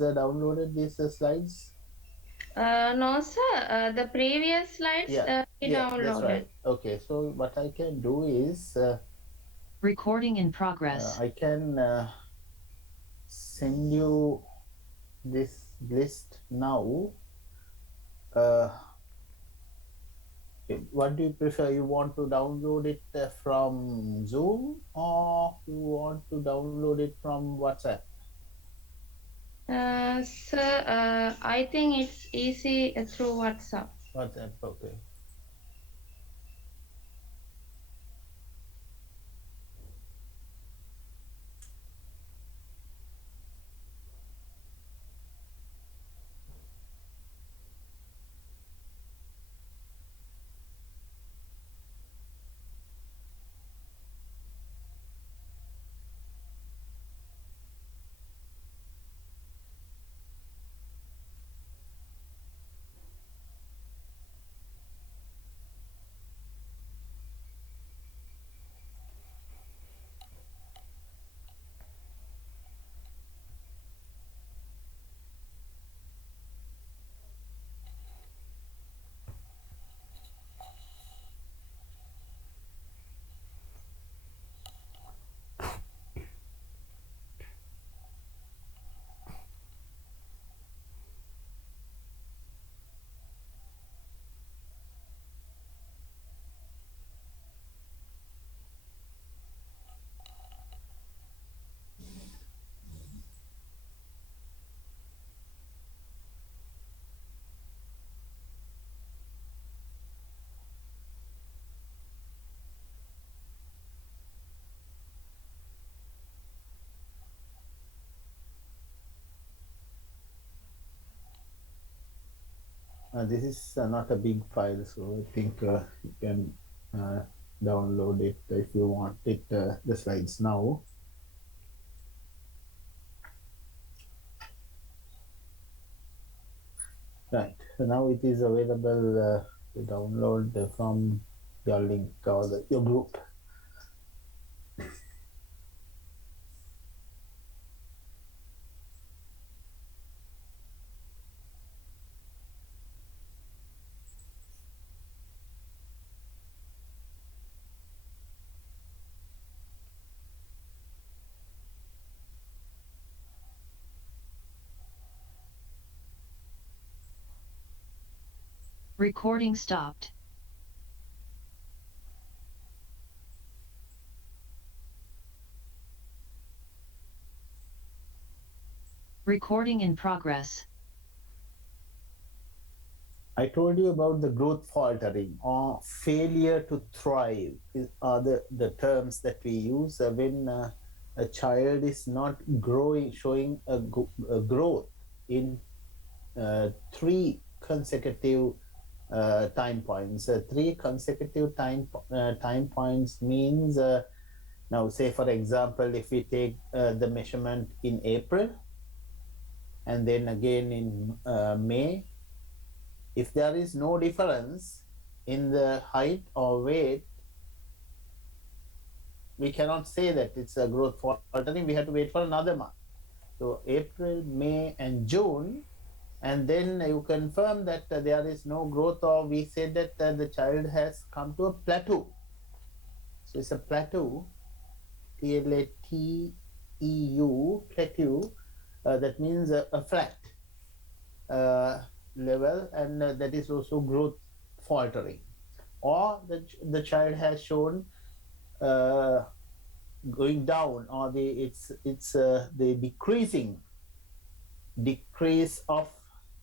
downloaded these slides? No, sir. The previous slides Yeah, we yeah, that's downloaded. right. Okay, so what I can do is Recording in progress. I can send you this list now. Uh, what do you prefer? You want to download it from Zoom or you want to download it from WhatsApp? Sir, I think it's easy through WhatsApp. WhatsApp, okay. This is not a big file, so I think you can download it if you want it, the slides now. Right, so now it is available to download from your link or your group. Recording stopped. Recording in progress. I told you about the growth faltering or failure to thrive are the terms that we use when a child is not growing, showing a growth in three consecutive time points. Three consecutive time points means now, say for example, if we take the measurement in April and then again in May, if there is no difference in the height or weight, we cannot say that it's a growth faltering. We have to wait for another month. So April, May, and June, and then you confirm that there is no growth, or we say that the child has come to a plateau. So it's a plateau, Plateu, plateau. That means a flat level, and that is also growth faltering. Or the child has shown uh, going down, or the decrease of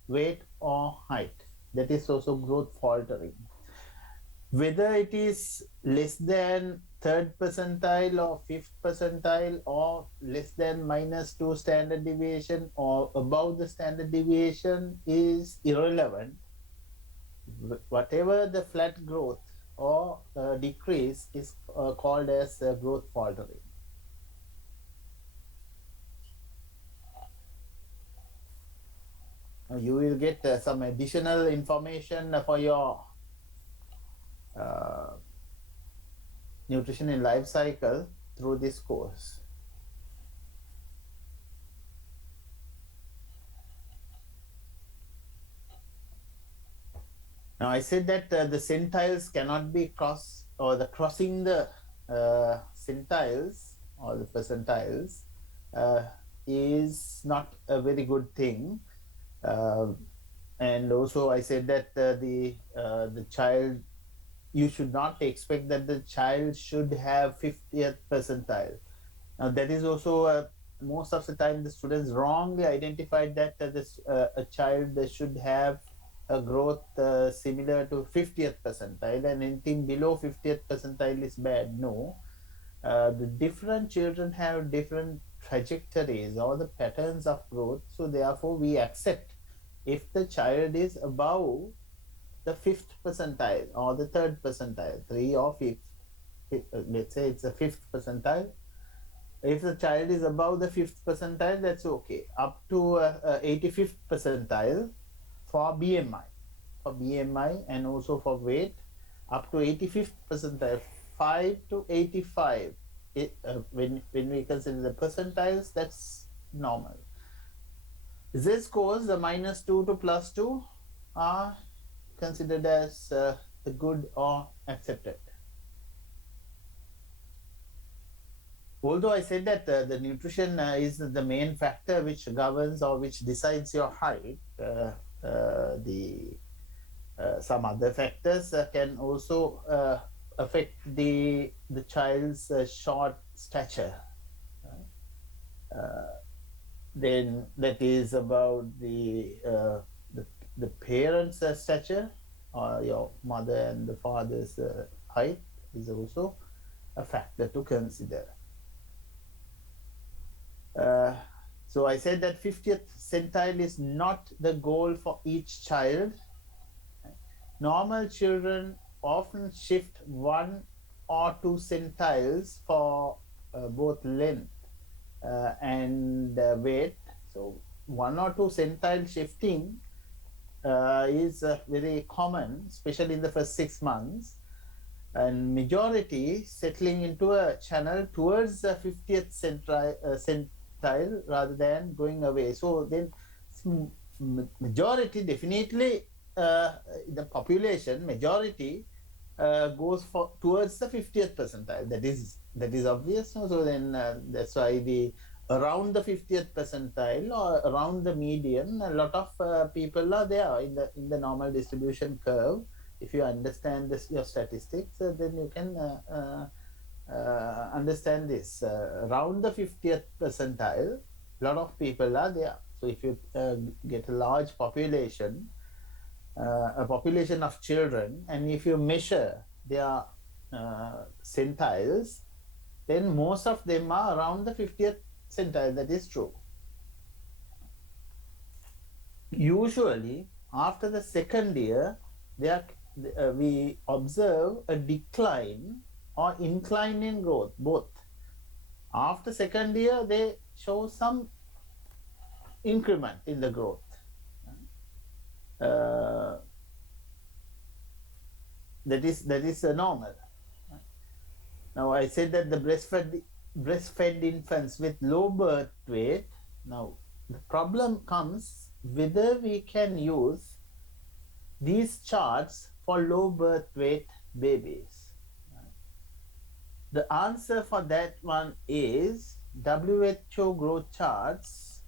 weight or height. That is also growth faltering. Whether it is less than third percentile or fifth percentile, or less than -2 standard deviation or above the standard deviation is irrelevant. Whatever the flat growth or decrease is called as growth faltering. You will get some additional information for your uh, nutrition in life cycle through this course. Now I said that the centiles cannot be crossed, or the crossing the centiles or the percentiles is not a very good thing. And also I said that the child, you should not expect that the child should have 50th percentile. Now that is also most of the time the students wrongly identified that a child should have a growth similar to 50th percentile, and anything below 50th percentile is bad. No, the different children have different trajectories or the patterns of growth, so therefore we accept if the child is above the 5th percentile or the 3rd percentile, 3 or 5th, let's say it's a 5th percentile. If the child is above the 5th percentile, that's okay. Up to 85th percentile for BMI and also for weight, up to 85th percentile, 5 to 85. When we consider the percentiles, that's normal. Z scores, the -2 to +2, are considered as good or accepted. Although I said that the nutrition is the main factor which governs or which decides your height, some other factors can also affect the child's short stature. Then that is about the parents' stature, or your mother and the father's height is also a factor to consider. So I said that 50th centile is not the goal for each child. Normal children often shift 1 or 2 centiles for both length and weight. So 1 or 2 centile shifting is very common, especially in the first 6 months, and majority settling into a channel towards the 50th centile rather than going away. So then majority definitely, the population majority goes towards the 50th percentile. That is obvious. So then that's why around the 50th percentile or around the median, a lot of people are there in the normal distribution curve. If you understand your statistics, then you can understand this. Around the 50th percentile, a lot of people are there. So if you get a large population, a population of children, and if you measure their centiles, then most of them are around the 50th centile. That is true. Usually, after the second year, we observe a decline or incline in growth, both. After second year, they show some increment in the growth. That is normal. Now I said that the breastfed infants with low birth weight. Now the problem comes whether we can use these charts for low birth weight babies. The answer for that one is WHO growth charts.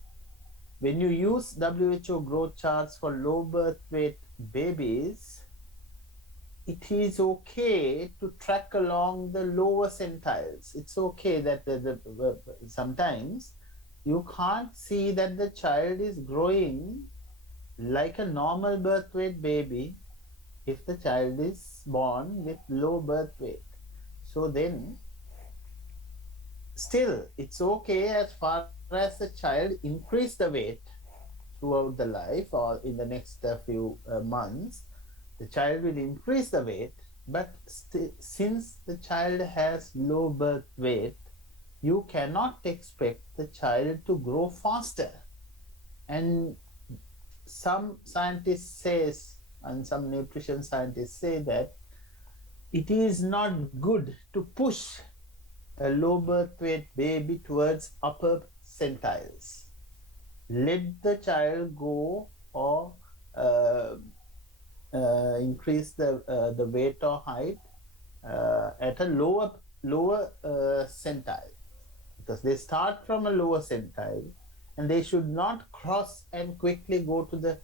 When you use WHO growth charts for low birth weight babies, it is okay to track along the lower centiles. It's okay that sometimes you can't see that the child is growing like a normal birth weight baby if the child is born with low birth weight. So then still it's okay as far as the child increase the weight throughout the life or in the next few months, the child will increase the weight, but since the child has low birth weight, you cannot expect the child to grow faster. And some scientists say, and some nutrition scientists say, that it is not good to push a low birth weight baby towards upper centiles. Let the child go or increase the weight or height at a lower centile, because they start from a lower centile and they should not cross and quickly go to the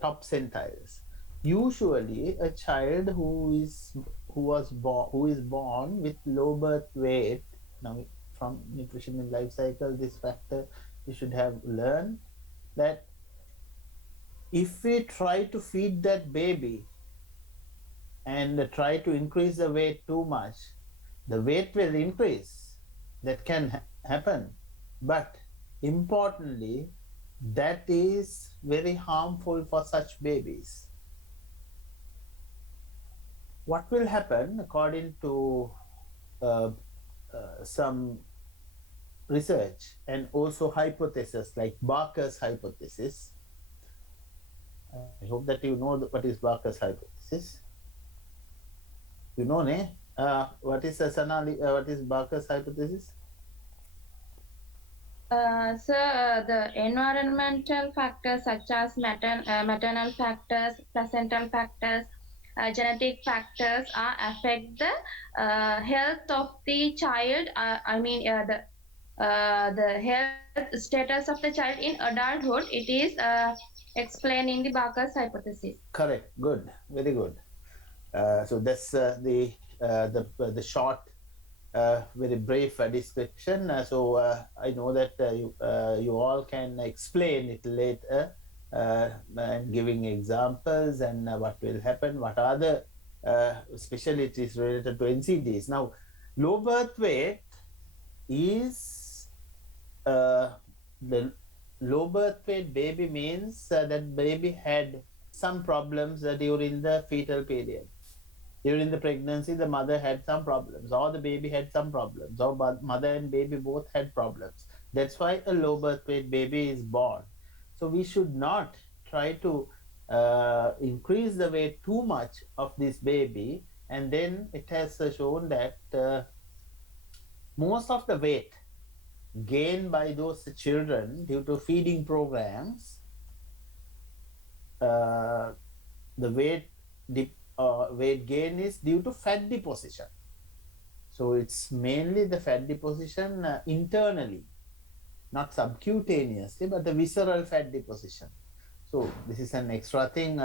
top centiles. Usually a child who is born with low birth weight, now from nutrition and life cycle, this factor you should have learned, that if we try to feed that baby and try to increase the weight too much, the weight will increase. That can happen. But importantly, that is very harmful for such babies. What will happen, according to uh, some research and also hypothesis like Barker's hypothesis? I hope that you know what is Barker's hypothesis. You know, ne? What is Sanali? What is Barker's hypothesis? So the environmental factors such as maternal factors, placental factors, genetic factors affect the health of the child. The health status of the child in adulthood. It is explained in the Barker's hypothesis. Correct. Good. Very good. So that's the short, very brief description. So I know that you all can explain it later, and giving examples and what will happen, what are the specialties related to NCDs. Now, low birth weight is the low birth weight baby means that baby had some problems during the fetal period. During the pregnancy, the mother had some problems, or the baby had some problems, or mother and baby both had problems. That's why a low birth weight baby is born. So we should not try to increase the weight too much of this baby, and then it has shown that most of the weight gained by those children due to feeding programs, the weight gain is due to fat deposition. So it's mainly the fat deposition internally, not subcutaneously, but the visceral fat deposition. So this is an extra thing,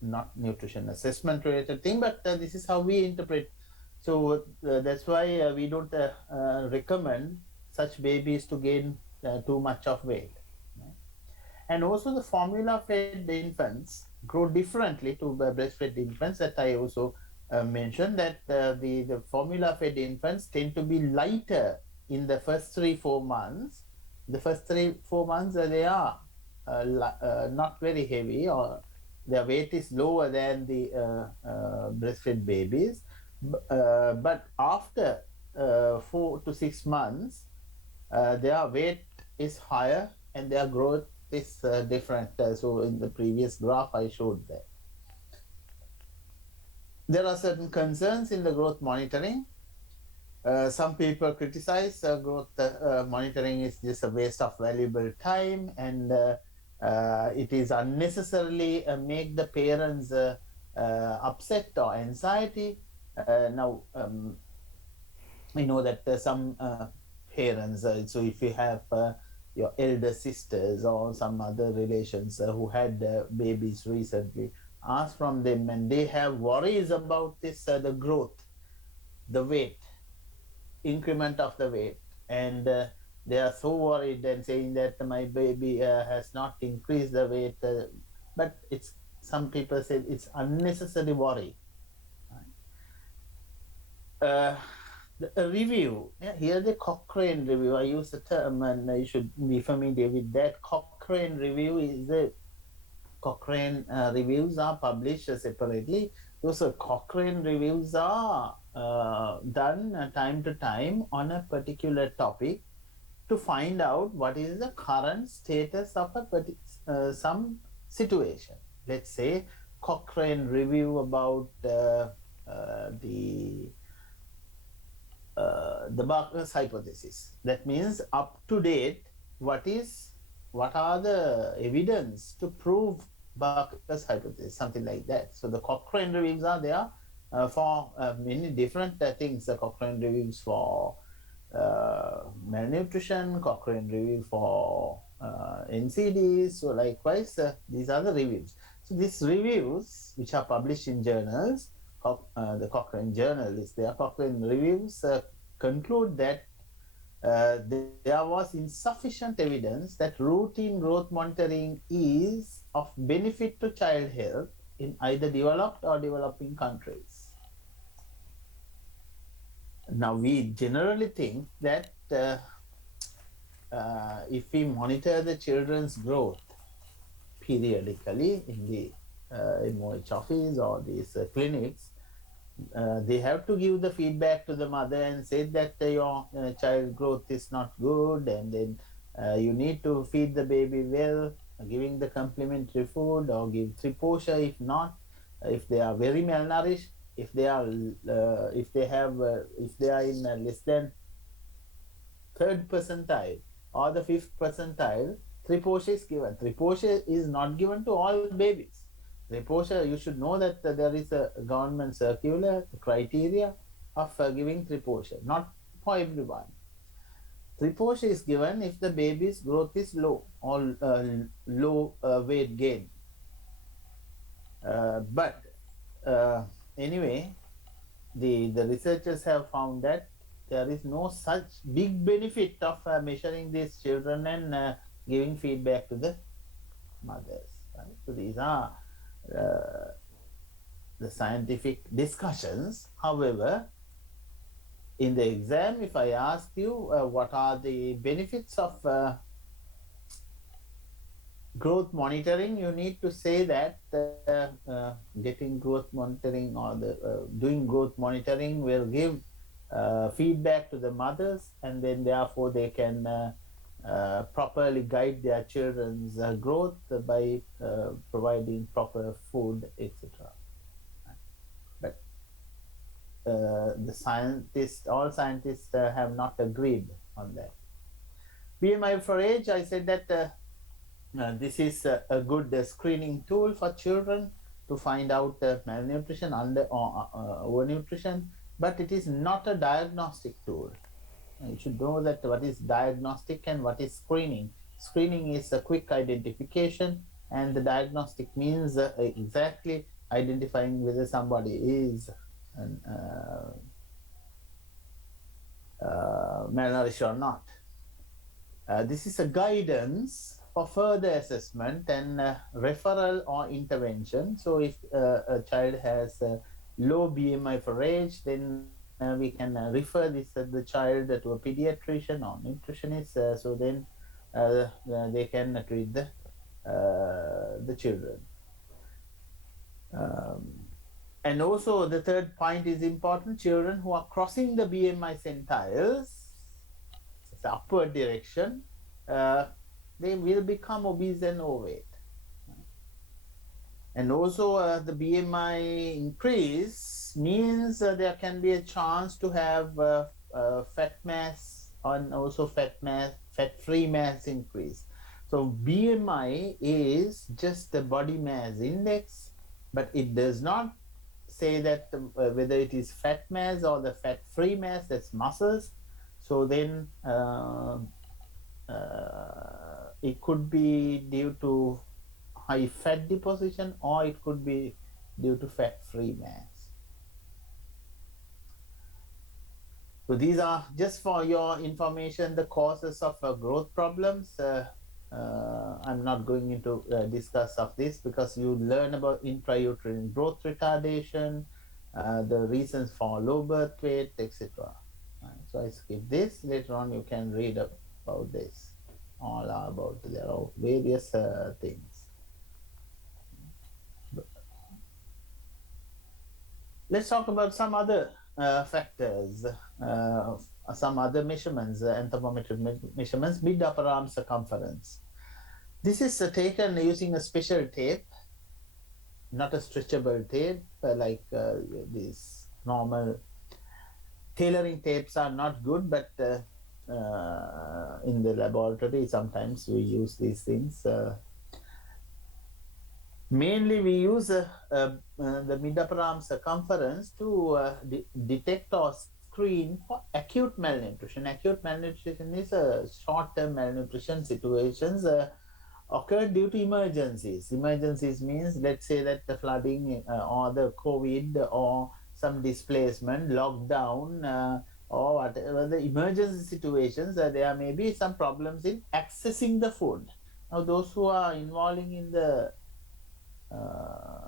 not nutrition assessment related thing, but this is how we interpret. So that's why we don't recommend such babies to gain too much of weight. And also the formula fed infants grow differently to breastfed infants, that I also mentioned, that the formula fed infants tend to be lighter in the first 3-4 months. The first 3-4 months they are not very heavy, or their weight is lower than the breastfed babies. But after 4 to 6 months, their weight is higher and their growth is different. So in the previous graph I showed that. There are certain concerns in the growth monitoring. Some people criticize growth monitoring is just a waste of valuable time, and it is unnecessarily make the parents upset or anxiety. Now, I know that some parents, so if you have your elder sisters or some other relations who had babies recently, ask from them, and they have worries about this, the growth, the weight, increment of the weight, and they are so worried and saying that my baby has not increased the weight, but it's, some people say it's unnecessary worry. A review, here the Cochrane review, I use the term and you should be familiar with that. Cochrane review is the Cochrane reviews are published separately. Those Cochrane reviews are done time to time on a particular topic to find out what is the current status of a some situation. Let's say Cochrane review about the Barker's hypothesis. That means up to date, what are the evidence to prove Barker's hypothesis, something like that. So the Cochrane reviews are there for many different things. The Cochrane reviews for malnutrition, Cochrane review for NCDs. So likewise, these are the reviews. So these reviews, which are published in journals, the Cochrane journal is there. Cochrane reviews conclude that there was insufficient evidence that routine growth monitoring is of benefit to child health in either developed or developing countries. Now, we generally think that if we monitor the children's growth periodically in the MOH office or these clinics, they have to give the feedback to the mother and say that your child growth is not good, and then you need to feed the baby well, giving the complementary food, or give Triposha if not, if they are very malnourished, if they are if they are in less than third percentile or the fifth percentile, Triposha is given. Triposha is not given to all babies. Triposha, you should know that there is a government circular criteria of giving Triposha, not for everyone. Triposha is given if the baby's growth is low or low weight gain. But anyway, the researchers have found that there is no such big benefit of measuring these children and giving feedback to the mothers. Right? So these are the scientific discussions. However, in the exam, if I ask you what are the benefits of growth monitoring, you need to say that getting growth monitoring or doing growth monitoring will give feedback to the mothers, and then therefore they can properly guide their children's growth by providing proper food, etc. But all scientists have not agreed on that. BMI for age, I said that this is a good screening tool for children to find out malnutrition, under or overnutrition, but it is not a diagnostic tool. You should know that what is diagnostic and what is screening. Screening is a quick identification, and the diagnostic means exactly identifying whether somebody is malnourished or not. This is a guidance for further assessment and referral or intervention. So if a child has a low BMI for age, then we can refer the child to a pediatrician or nutritionist, so then they can treat the children. And also the third point is important: children who are crossing the BMI centiles, it's the upward direction, they will become obese and overweight. And also the BMI increase means there can be a chance to have fat mass and also fat-free mass increase. So BMI is just the body mass index, but it does not say that whether it is fat mass or the fat-free mass, that's muscles. So then it could be due to high fat deposition, or it could be due to fat-free mass. So these are, just for your information, the causes of growth problems. I'm not going into discuss of this because you learn about intrauterine growth retardation, the reasons for low birth weight, etc. Right, so I skip this. Later on you can read about this. All are about, there are various things. Let's talk about some other factors, some other measurements, anthropometric measurements, mid upper arm circumference. This is taken using a special tape, not a stretchable tape, like these normal tailoring tapes are not good, but in the laboratory sometimes we use these things. Mainly we use the mid-upper arm circumference to detect or screen for acute malnutrition. Acute malnutrition is short-term malnutrition situations occur due to emergencies. Emergencies means, let's say that the flooding or the COVID or some displacement, lockdown, or whatever the emergency situations, there may be some problems in accessing the food. Now, those who are involving in the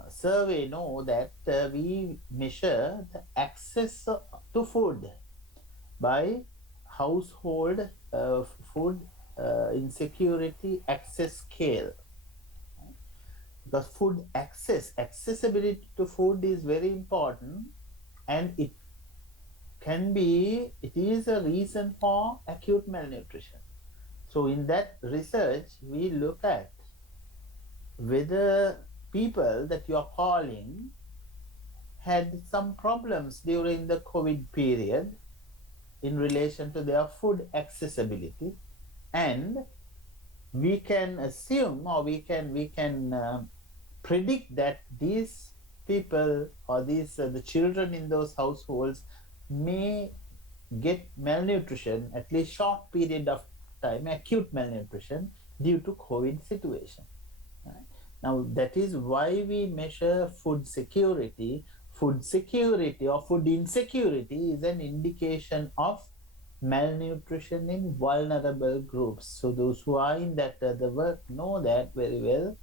survey know that we measure the access to food by household food insecurity access scale. Because food accessibility to food is very important, and it is a reason for acute malnutrition. So in that research, we look at whether people that you are calling had some problems during the COVID period in relation to their food accessibility, and we can assume, or we can predict that these people, or these the children in those households may get malnutrition at least short period of time, acute malnutrition due to COVID situation. Right? Now that is why we measure food security. Food security or food insecurity is an indication of malnutrition in vulnerable groups. So those who are in that the work know that very well.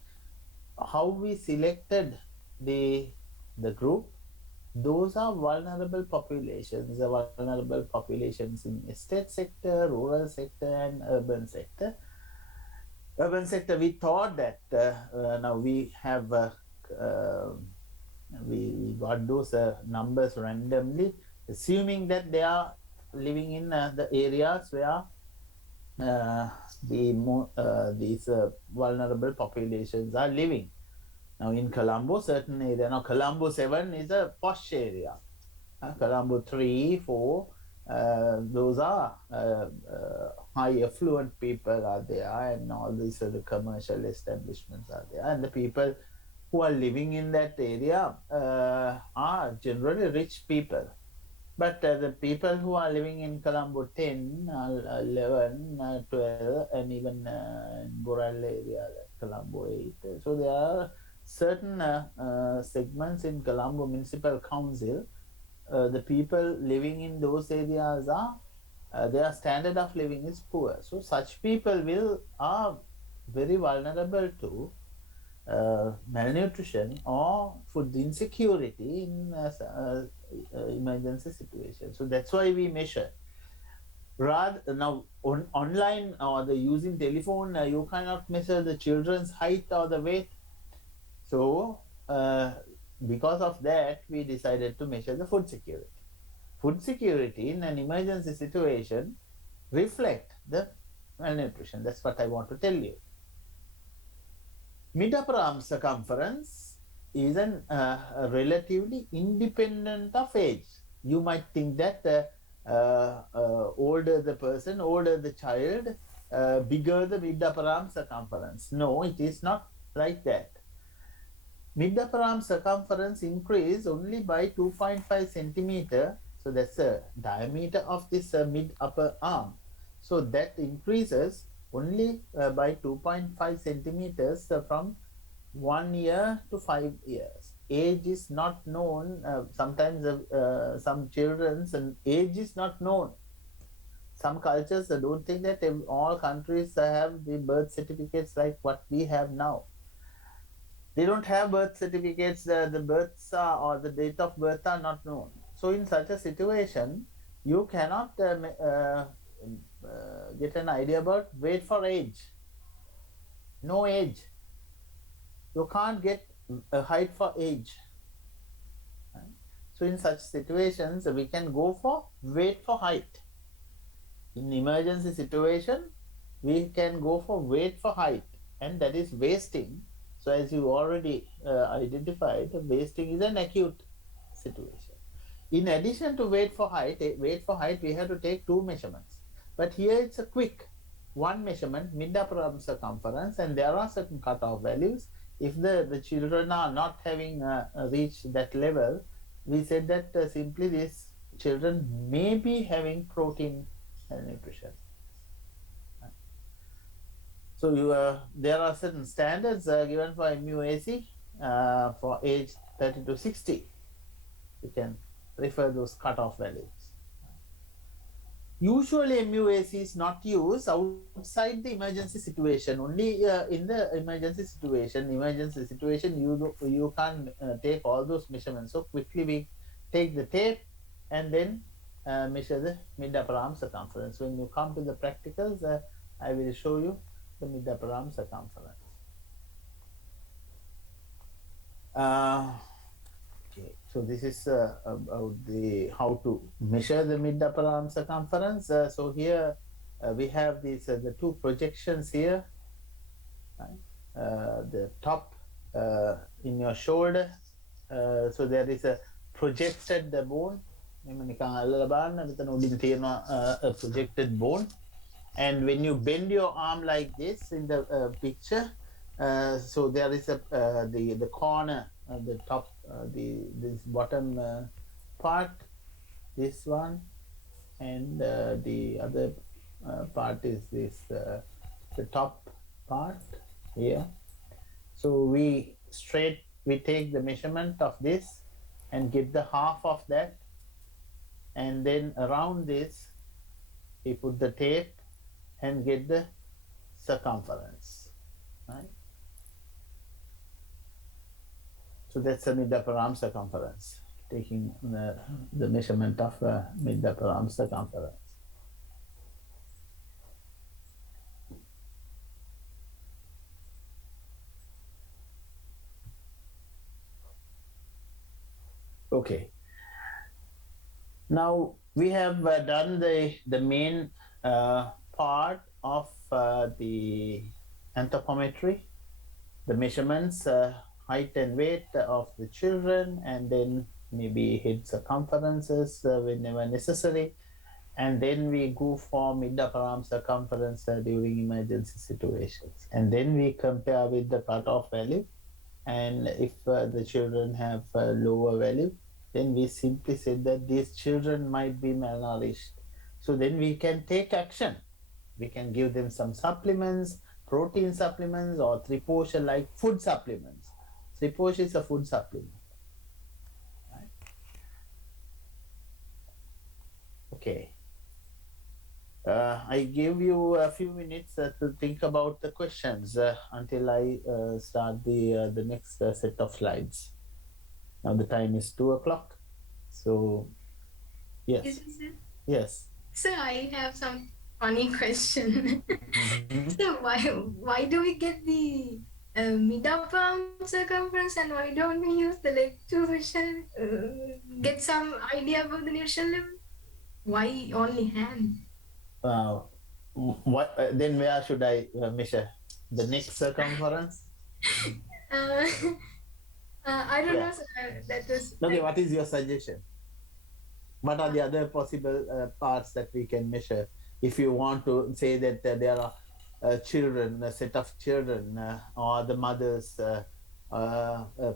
How we selected the group, those are vulnerable populations, the vulnerable populations in estate sector, rural sector, and urban sector. Urban sector, we thought that now we have we got those numbers randomly, assuming that they are living in the areas where these vulnerable populations are living. Now in Colombo, certain area, now Colombo 7 is a posh area. Colombo 3, 4, those are high affluent people are there, and all these the commercial establishments are there, and the people who are living in that area are generally rich people. But the people who are living in Colombo 10, 11, 12, and even in Boral area, Colombo 8, so there are certain segments in Colombo Municipal Council. The people living in those areas are their standard of living is poor. So such people are very vulnerable to malnutrition or food insecurity in emergency situations. So that's why we measure. Rather now online or the using telephone, you cannot measure the children's height or the weight. So because of that, we decided to measure the food security. Food security in an emergency situation reflect the malnutrition. That's what I want to tell you. Mid-upper arm circumference is relatively independent of age. You might think that older the person, older the child, bigger the mid-upper arm circumference. No, it is not like that. Mid-upper arm circumference increase only by 2.5 centimeter. So that's the diameter of this mid-upper arm. So that increases only by 2.5 centimeters from 1 year to 5 years. Age is not known. Sometimes some children's age is not known. Some cultures don't think that all countries have the birth certificates like what we have now. They don't have birth certificates. The births or the date of birth are not known. So in such a situation, you cannot get an idea about weight for age. No age. You can't get a height for age. So in such situations, we can go for weight for height. In emergency situation, we can go for weight for height, and that is wasting. So as you already identified, wasting is an acute situation. In addition to weight for height, we have to take 2 measurements. But here it's a quick one measurement, mid-upper arm circumference, and there are certain cutoff values. if the children are not having reached that level, we said that simply these children may be having protein malnutrition. So there are certain standards given for MUAC for age 30 to 60. You can refer those cutoff values. Usually MUAC is not used outside the emergency situation. Only in the emergency situation, you can't take all those measurements. So quickly we take the tape and then measure the mid-upper arm circumference. When you come to the practicals, I will show you the mid-upper arm circumference. Okay, so this is about the how to measure the mid-upper arm circumference. So here we have these the two projections here. Right? The top in your shoulder. So there is a projected bone. A projected bone. And when you bend your arm like this in the picture, so there is a the corner, the top, this bottom part, this one, and the other part is this the top part here. So we take the measurement of this and get the half of that, and then around this we put the tape and get the circumference, right? So that's the mid-upper arm circumference, taking the measurement of mid-upper arm circumference. Okay. Now we have done the main part of the anthropometry, the measurements, height and weight of the children, and then maybe head circumferences whenever necessary. And then we go for mid-upper arm circumference during emergency situations. And then we compare with the cutoff value. And if the children have a lower value, then we simply said that these children might be malnourished. So then we can take action. We can give them some supplements, protein supplements, or Triposha like food supplements. Triposha is a food supplement. Right? Okay. I give you a few minutes to think about the questions until I start the next set of slides. Now the time is 2 o'clock. So, yes. Yes. So I have some funny question. So why do we get the mid-upper arm circumference, and why don't we use the leg to get some idea about the nutrition level? Why only hand? What then? Where should I measure the neck circumference? I don't know. That was okay. What is your suggestion? What are the other possible parts that we can measure? If you want to say that there are children, a set of children, or the mothers,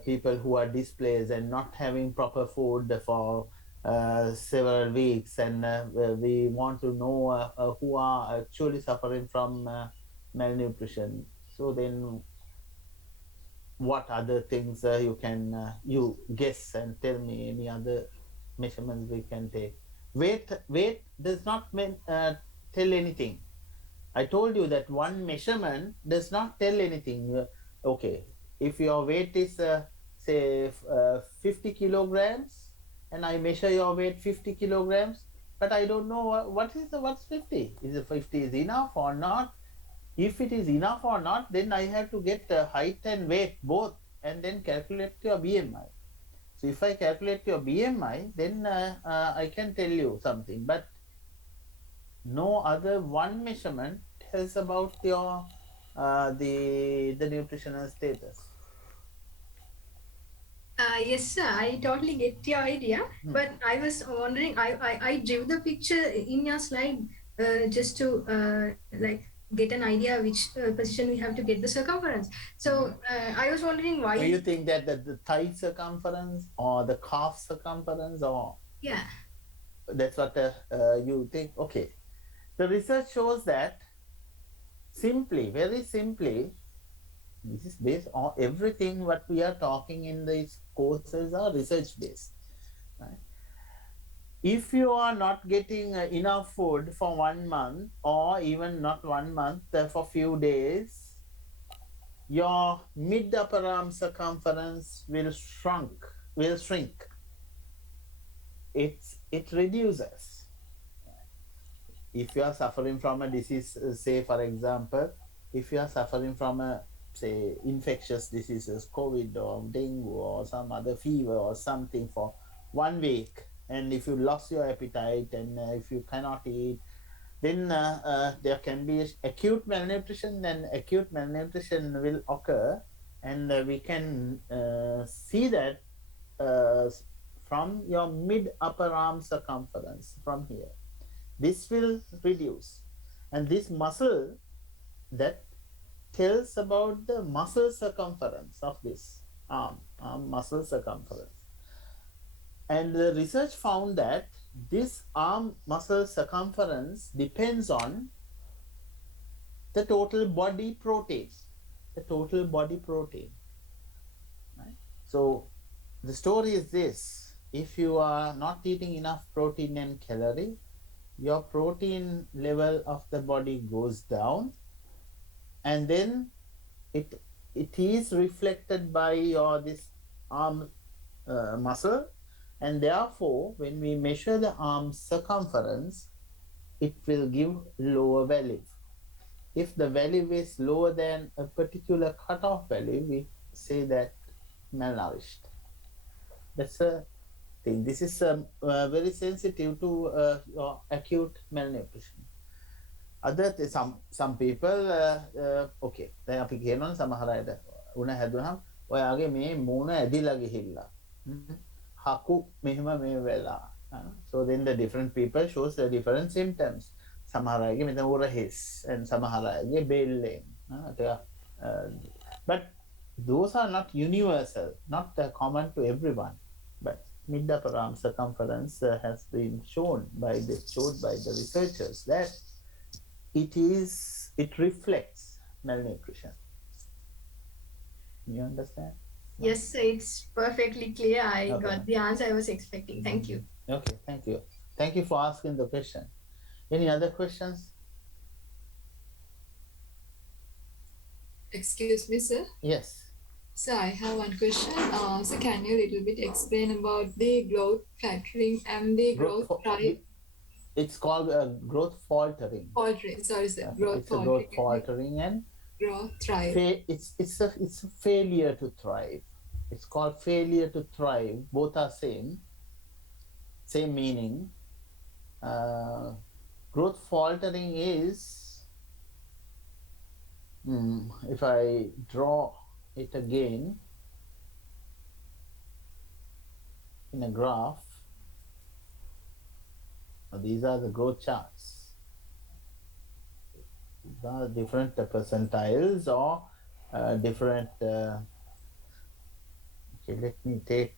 people who are displaced and not having proper food for several weeks, and we want to know who are actually suffering from malnutrition. So then what other things you can you guess and tell me any other measurements we can take. Weight does not tell anything. I told you that one measurement does not tell anything. Okay, if your weight is say 50 kilograms, and I measure your weight 50 kilograms, but I don't know what's 50. Is it 50 is enough or not? If it is enough or not, then I have to get height and weight both, and then calculate your BMI. So if I calculate your BMI, then I can tell you something. But no other one measurement tells about your the nutritional status. Yes, sir. I totally get your idea, but I was wondering. I drew the picture in your slide just to like get an idea which position we have to get the circumference. So I was wondering why. Do you think that the thigh circumference or the calf circumference, or Yeah. that's what you think? Okay. The research shows that very simply, this is based on everything what we are talking in these courses are research based. Right? If you are not getting enough food for 1 month, or even not 1 month, for few days, your mid upper arm circumference will shrink. It reduces. If you are suffering from a disease, say for example, if you are suffering from a, say, infectious diseases, COVID or dengue or some other fever or something for 1 week, and if you lost your appetite and if you cannot eat, then there can be acute malnutrition, and acute malnutrition will occur, and we can see that from your mid upper arm circumference, from here. This will reduce, and this muscle that tells about the muscle circumference of this arm muscle circumference. And the research found that this arm muscle circumference depends on the total body protein. Right? So the story is this: if you are not eating enough protein and calorie, your protein level of the body goes down, and then it is reflected by your this arm muscle, and therefore when we measure the arm circumference, it will give lower value. If the value is lower than a particular cutoff value, we say that malnourished. That's a thing. This is very sensitive to your acute malnutrition. Other some people okay, දැන් අපි කියනවා සමහර අයට උණ හැදුනහම ඔයාගේ මේ මූණ ඇදිලා ගිහිල්ලා හකු මෙහෙම මේ වෙලා. So then the different people shows the different symptoms. සමහර අයගේ මෙතන උර හිස්, and සමහර අයගේ බෙල්ලෙන්. But those are not universal, not common to everyone. But mid upper arm circumference has been shown by the researchers that it reflects malnutrition. You understand? Yes, it's perfectly clear. I got the answer I was expecting. Thank you. Okay, thank you. Thank you for asking the question. Any other questions? Excuse me, sir. Yes. So I have one question. So can you little bit explain about the growth flattering and the growth drive? It's called growth faltering. Faltering. Sorry, sir. Yeah, Growth it's a growth faltering and growth thrive. It's a failure to thrive. It's called failure to thrive. Both are same meaning. Growth faltering is, if I draw it again in a graph, these are the growth charts. These are different percentiles or different. Okay, let me take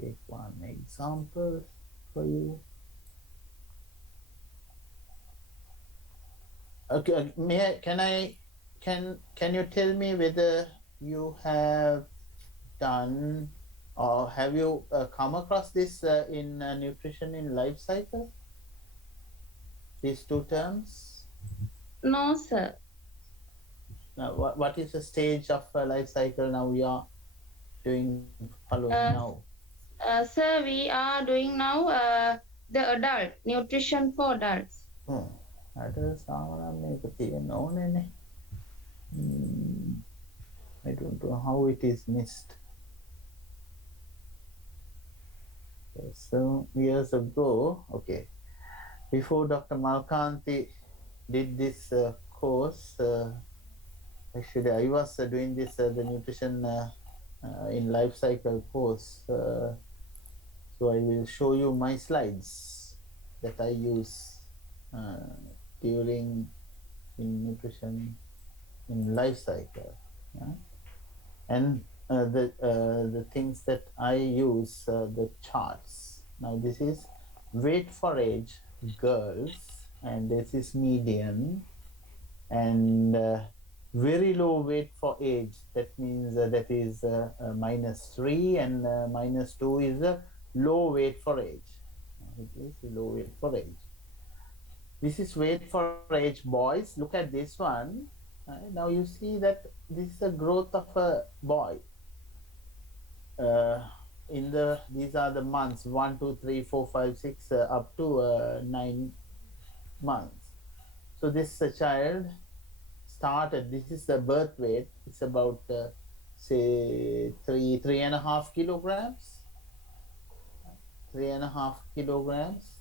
take one example for you. Okay, can you tell me whether you have done or have you come across this in nutrition in life cycle? These two terms? No, sir. Now, what is the stage of life cycle now we are following now? Sir, we are doing now the adult nutrition for adults. Adults I don't know how it is missed. Okay, so years ago, okay, before Dr. Malkanti did this course, actually I was doing this the nutrition in life cycle course. So I will show you my slides that I use during in nutrition in life cycle. Yeah? And the things that I use, the charts. Now this is weight for age girls, and this is median, and very low weight for age. That means that is -3, and -2 is a low weight for age. It is low weight for age. This is weight for age boys. Look at this one. Now you see that this is a growth of a boy. These are the months 1, 2, 3, 4, 5, 6 up to 9 months. So this child started. This is the birth weight. It's about say 3.5 kilograms. 3.5 kilograms,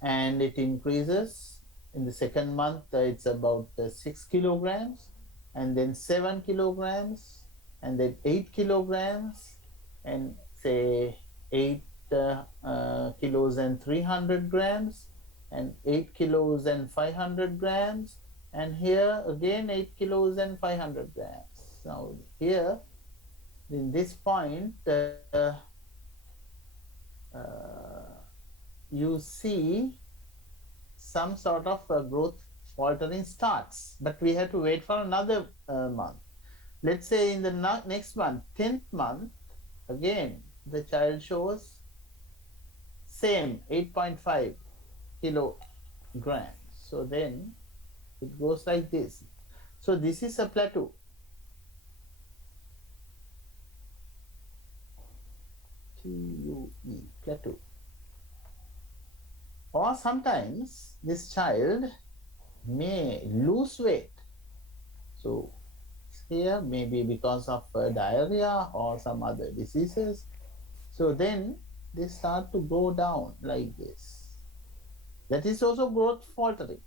and it increases. In the second month, it's about 6 kilograms, and then 7 kilograms, and then 8 kilograms, and say 8 kilos and 300 grams, and 8 kilos and 500 grams, and here again 8 kilos and 500 grams. Now here, in this point, you see some sort of growth faltering starts, but we have to wait for another month. Let's say in the next month, 10th month, again the child shows same 8.5 kilograms. So then it goes like this. So this is a plateau. TUE, plateau. Or sometimes this child may lose weight. So here maybe because of diarrhea or some other diseases. So then they start to go down like this. That is also growth faltering.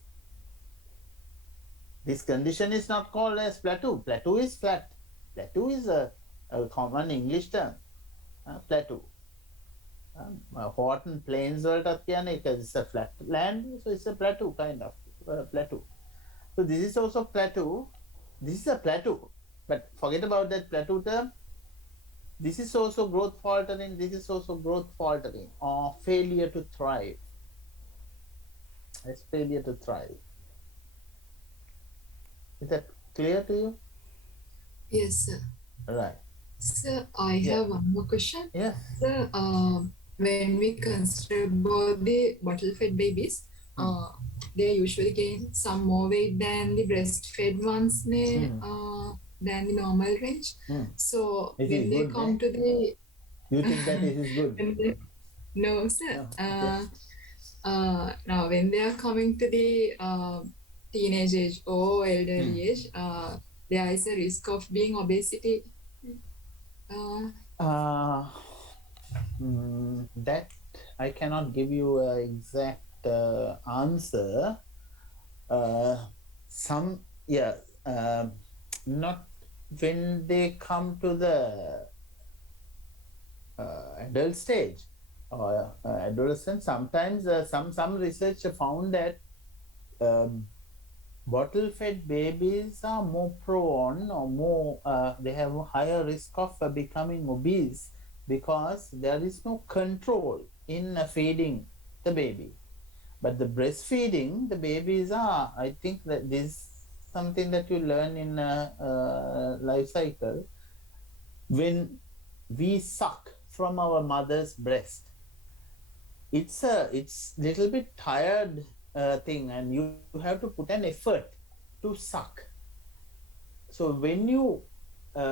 This condition is not called as plateau. Plateau is flat. Plateau is a common English term. Plateau. Horton Plains වලටත් කියන්නේ ඒක is a flat land, so it's a plateau kind of plateau. So this is also plateau. This is a plateau, but forget about that plateau term. This is also growth faltering. This is also growth faltering or failure to thrive. It's failure to thrive. Is that clear to you? Yes, sir. Right. Sir, I have one more question. Yeah. Sir, when we consider about the bottle-fed babies, they usually gain some more weight than the breastfed ones, than the normal range. So It when is they good, come to the... You think that this is good? No, sir. Okay. Now, when they are coming to the teenage age or elderly age, there is a risk of being obesity. That I cannot give you an exact answer. Not when they come to the adult stage or adolescent. Sometimes some research found that bottle-fed babies are more prone or more they have a higher risk of becoming obese because there is no control in feeding the baby. But the breastfeeding, the babies are, I think that this is something that you learn in life cycle. When we suck from our mother's breast, it's little bit tired thing, and you have to put an effort to suck. So when you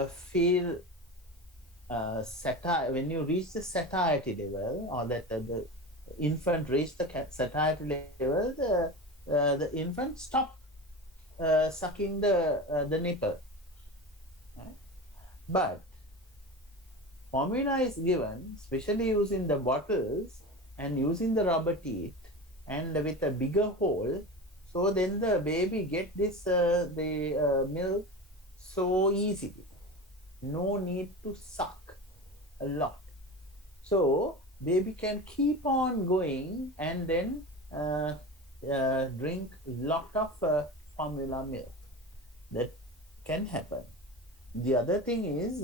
feel when you reach the satiety level, or that the infant reach the satiety level, the infant stop sucking the nipple. Right? But formula is given, especially using the bottles and using the rubber teeth and with a bigger hole, so then the baby get this the milk so easily. No need to suck a lot. So baby can keep on going, and then drink lot of formula milk. That can happen. The other thing is,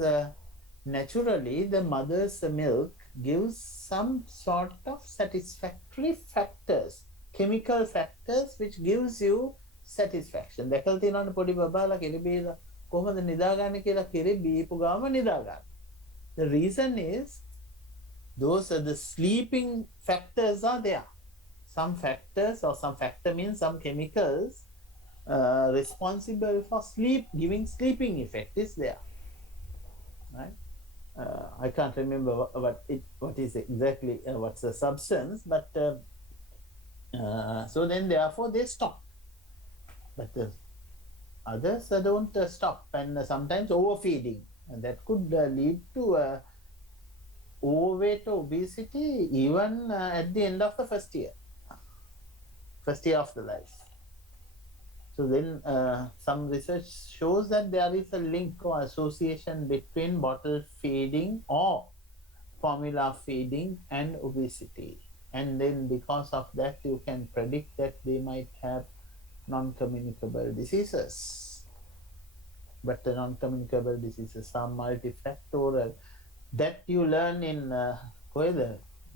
naturally the mother's milk gives some sort of satisfactory factors, chemical factors which gives you satisfaction. දැකලා තියෙනවනේ පොඩි බබාලා කිරි බීලා කොහොමද නිදාගන්නේ කියලා කිරි බීපු ගාම නිදාගන්න. The reason is those are the sleeping factors are there. Some factors, or some factor means some chemicals responsible for sleep, giving sleeping effect is there, right? I can't remember what is exactly what's the substance, but so then therefore they stop, but the others don't stop, and sometimes overfeeding, and that could lead to overweight or obesity even at the end of the first year of the life. So then some research shows that there is a link or association between bottle feeding or formula feeding and obesity. And then because of that, you can predict that they might have non-communicable diseases. But the non-communicable diseases are multifactorial. That you learn in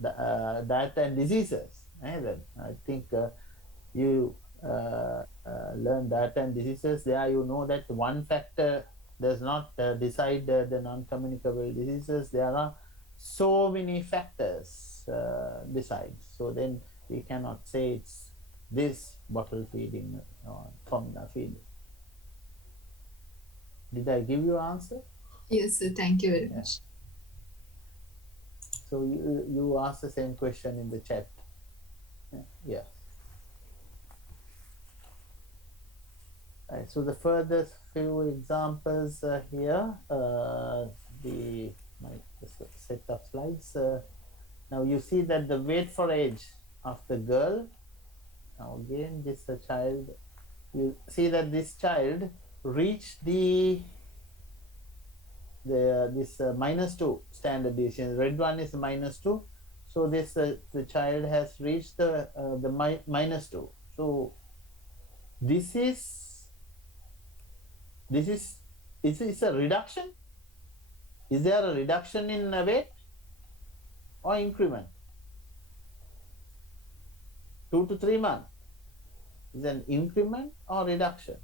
diet and diseases. I think you learn diet and diseases. There you know that one factor does not decide the non-communicable diseases. There are so many factors decide. So then we cannot say it's this bottle feeding or formula feeding. Did I give you an answer? Yes, sir. Thank you very much. So you asked the same question in the chat. Yeah. Right, so the further few examples here, my set of slides. Now you see that the weight for age of the girl. Now again, this child. You see that this child reached this -2 standard deviation. Red one is -2. So this the child has reached the -2. So this is a reduction. Is there a reduction in weight or increment? 2 to 3 months is an increment or reduction?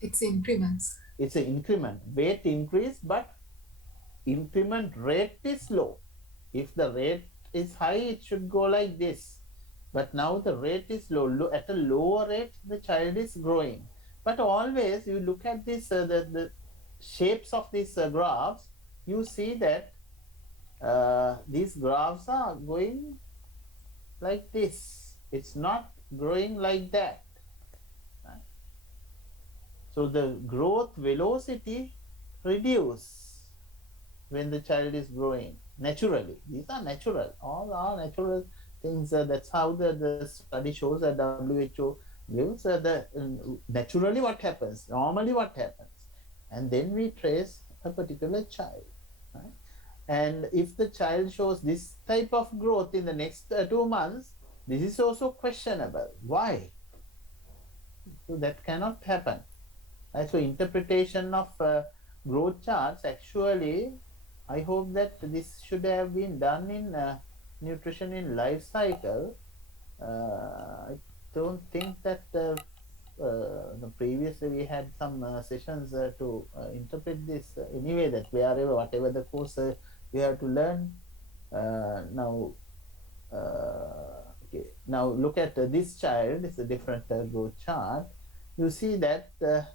It's increments. It's an increment. Weight increase, but increment rate is low. If the rate is high, it should go like this. But now the rate is low. At a lower rate, the child is growing. But always you look at this, the shapes of these graphs, you see that these graphs are going like this. It's not growing like that. Right? So the growth velocity reduces when the child is growing naturally. These are natural. All are natural things. That's how the study shows that WHO gives naturally what happens, normally what happens. And then we trace a particular child. Right? And if the child shows this type of growth in the next 2 months, this is also questionable. Why? So that cannot happen. Right? So interpretation of growth charts, actually, I hope that this should have been done in nutrition in life cycle. I don't think that previously we had some sessions to interpret this anyway, that wherever, whatever the course we have to learn. Now look at this child. It's a different growth chart. You see that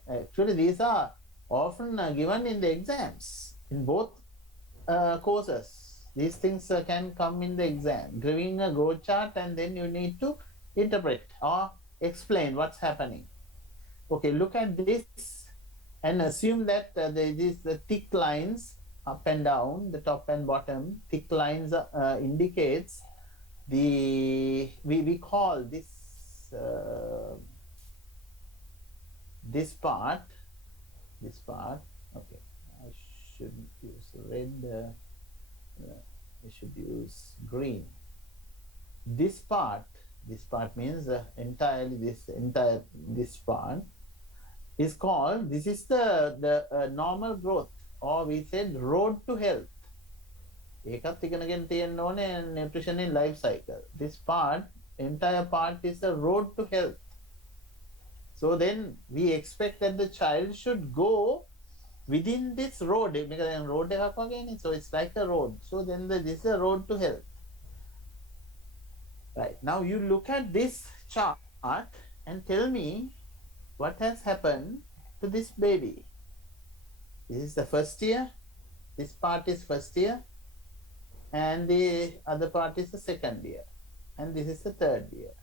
actually these are often given in the exams in both courses. These things can come in the exam, giving a growth chart, and then you need to interpret or explain what's happening. Okay, look at this and assume that these thick lines up and down, the top and bottom, thick lines indicates we call this this part. Okay, I shouldn't use red. I should use green. this part means entirely this part is called, this is the normal growth, or we said road to health. ඒකත් ඉගෙනගෙන තියෙන්න ඕනේ nutrition in life cycle. This part, entire part is the road to health. So then we expect that the child should go within this road, because road එකක් වගේනේ, so it's like a road. So then this is a road to health. Right, now you look at this chart and tell me what has happened to this baby. This is the first year, this part is first year, and the other part is the second year, and this is the third year.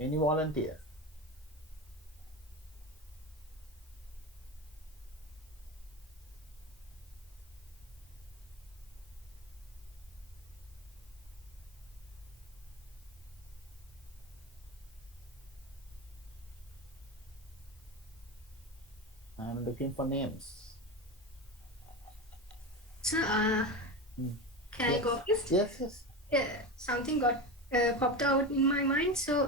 Any volunteer? I'm looking for names. So, can I go first? Yes. Yeah, something got popped out in my mind. So,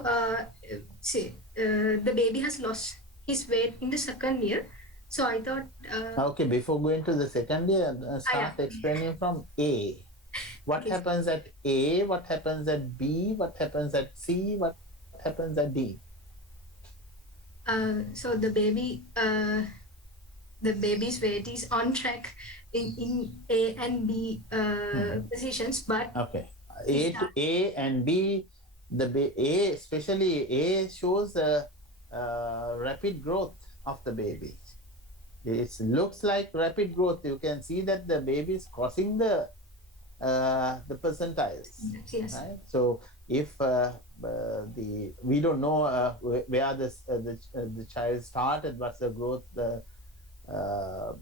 the baby has lost his weight in the second year. So I thought. Okay, before going to the second year, start yeah. explaining from A. What happens at A? What happens at B? What happens at C? What happens at D? So the baby's weight is on track in A and B positions, but okay, A and B, A, especially A, shows a rapid growth of the baby. It looks like rapid growth. You can see that the baby is crossing the percentiles. Yes. Right? So if we don't know where the child started, what's the growth,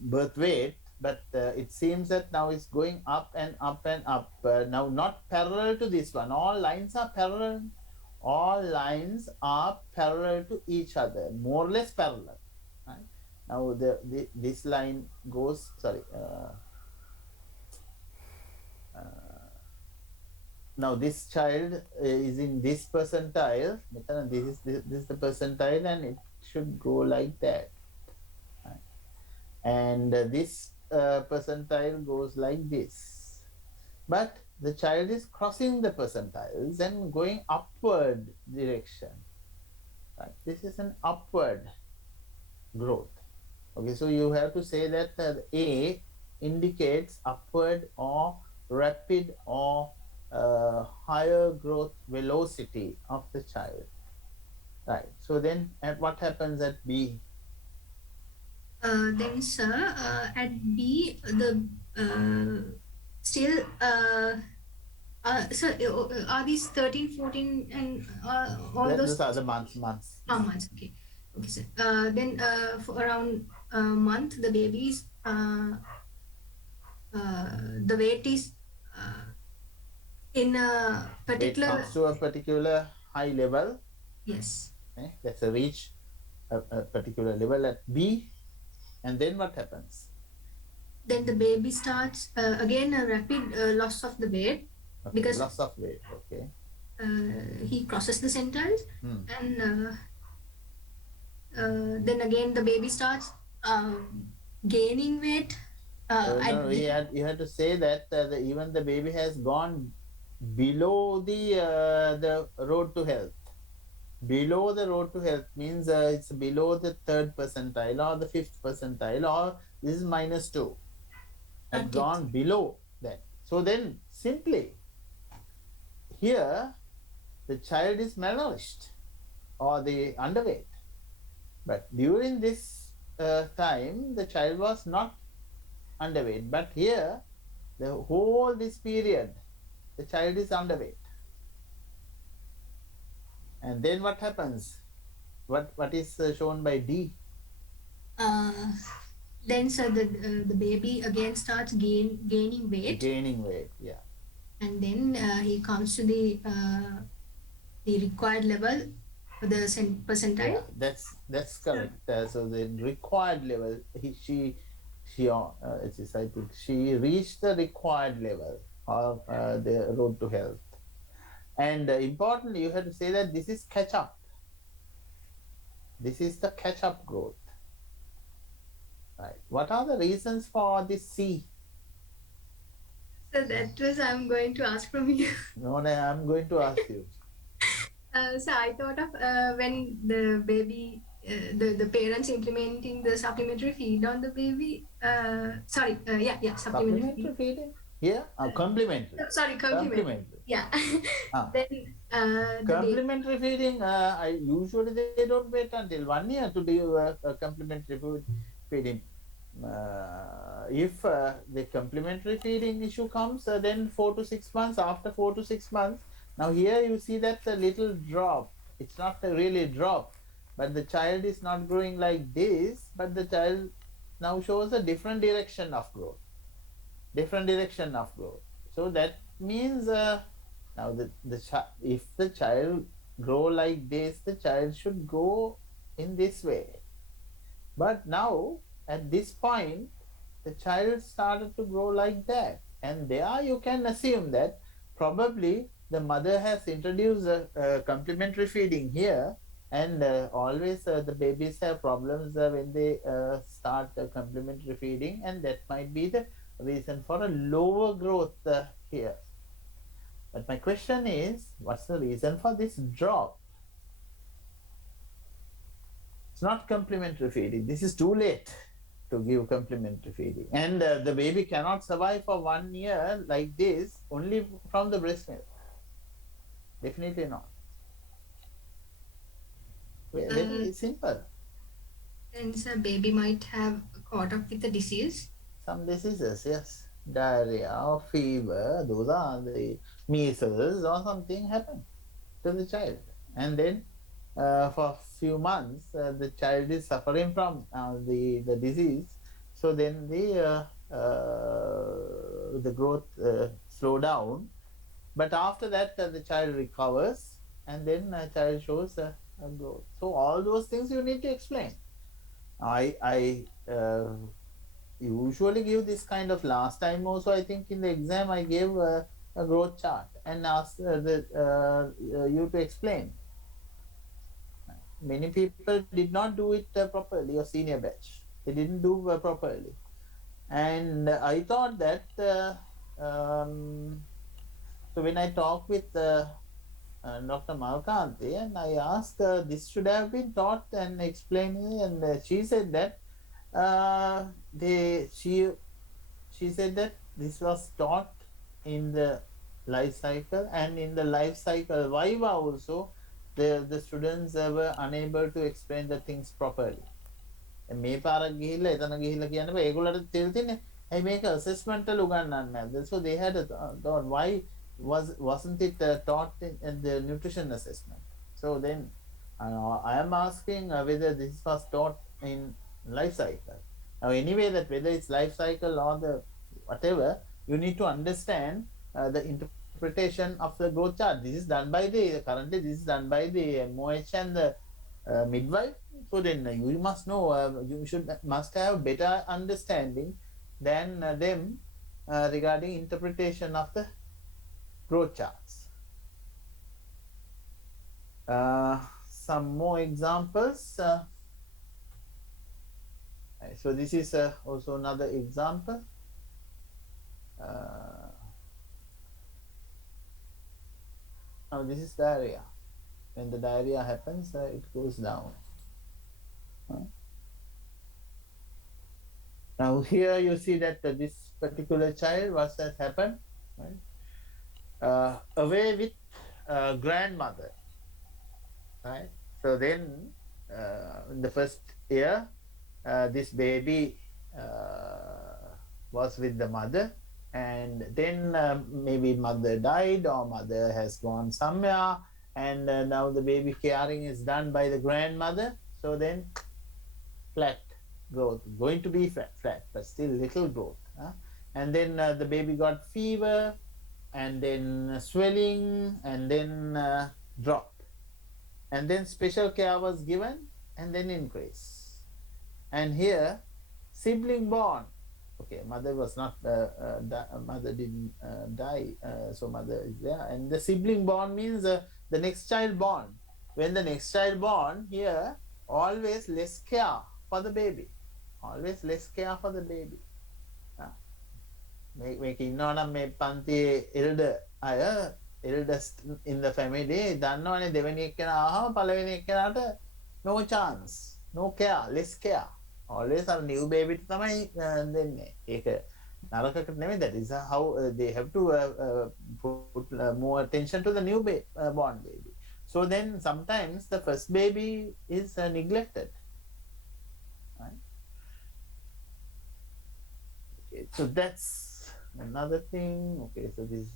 birth weight, but it seems that now it's going up and up and up. Now not parallel to this one. All lines are parallel. All lines are parallel to each other, more or less parallel. Right? Now this line goes. Sorry. Now this child is in this percentile. This is the percentile, and it should go like that. Right? And this percentile goes like this. But the child is crossing the percentiles and going upward direction. Right? This is an upward growth. Okay, so you have to say that A indicates upward or rapid or higher growth velocity of the child. Right. So then, what happens at B? Then, sir, at B, the still. So are these 13, 14, and all those? Those are the months. Months. Okay. Okay, sir. Then for around a month, the baby's the weight is in a particular. It comes to a particular high level. Yes. Okay? That's a reach a particular level at B, and then what happens? Then the baby starts again a rapid loss of the weight. Okay, because loss of weight. Okay. He crosses the centiles, and then again the baby starts gaining weight. You had to say that even the baby has gone below the road to health. Below the road to health means it's below the 3rd percentile or the 5th percentile, or this is -2. Has Okay. gone below that. So then simply here the child is malnourished or the underweight. But during this time the child was not underweight. But here the whole this period the child is underweight. And then what happens? What is shown by D? Then sir, the baby again starts gaining weight. Gaining weight, yeah. And then he comes to the required level for the percentile. Yeah, that's correct. So the required level, she I think she reached the required level of the road to health. And importantly, you have to say that this is catch up. This is the catch up growth. Right. What are the reasons for this C? So that was I'm going to ask from you. No, I'm going to ask you. So I thought of when the baby, the parents implementing the supplementary feed on the baby. Supplementary Supplementary feed. feeding? Yeah, complementary. Complementary. Yeah. Ah. Then the baby, Complementary feeding, I usually they don't wait until 1 year to do complementary feeding. If the complementary feeding issue comes, then 4 to 6 months. After 4 to 6 months, now here you see that the little drop. It's not a really drop, but the child is not growing like this. But the child now shows a different direction of growth. Different direction of growth. So that means now if the child grow like this, the child should go in this way. But now at this point, the child started to grow like that, and there you can assume that probably the mother has introduced a complementary feeding here, and always the babies have problems when they start complementary feeding, and that might be the reason for a lower growth here. But my question is, what's the reason for this drop? It's not complementary feeding. This is too late to give complementary feeding. And the baby cannot survive for 1 year like this only from the breast milk. Definitely not. Very simple. then the baby might have caught up with the disease. Some diseases, yes. Diarrhea or fever, those are the measles or something happen to the child. And then for a few months, the child is suffering from the disease. So then the growth slow down. But after that, the child recovers, and then the child shows a growth. So all those things you need to explain. I usually give this kind of, last time also I think in the exam I gave a growth chart and asked you to explain. Many people did not do it properly, your senior batch. They didn't do properly. And I thought that, so when I talked with Dr. Malkanti and I asked, this should have been taught and explained, and she said that she said that this was taught in the life cycle, and in the life cycle Viva also the students were unable to explain the things properly. මේ පාරක් ගිහිල්ලා එතන ගිහිල්ලා කියන්න බෑ. ඒගොල්ලන්ට තේරෙ තියන්නේ ඇයි මේක assessment වල උගන්වන්නේ නැද්ද? So they had a thought, why wasn't it taught in the nutrition assessment? So then I am asking whether this was taught in life cycle. Now anyway, that whether it's life cycle or the whatever, you need to understand the interpretation of the growth chart. This is done by currently this is done by the MOH and the midwife. So then you must know, you must have better understanding than them regarding interpretation of the growth charts. Some more examples. So this is also another example. Now this is diarrhea. When the diarrhea happens, it goes down. Now here you see that this particular child, what has happened? Right? Away with grandmother. Right? So then in the first year, this baby was with the mother, and then maybe mother died or mother has gone somewhere, and now the baby caring is done by the grandmother. So then flat growth, going to be flat, but still little growth. And then the baby got fever, and then swelling, and then drop, and then special care was given, and then increase. And here sibling bond, Okay, mother was not, mother didn't die, so mother is there. And the sibling born means the next child born. When the next child born, here, always less care for the baby. Always less care for the baby. මේක ඉන්නවනම් මේ පන්තියේ elder අය, eldest in the family දන්නවනේ දෙවෙනි එක්කෙනා ආවම පළවෙනි එක්කෙනාට no chance, no care, less care. Always our new baby තමයි දෙන්නේ. ඒක නරකකට නෙමෙයි. That is how they have to put more attention to the new born baby. So then sometimes the first baby is neglected. Right? Okay, so that's another thing. Okay, so this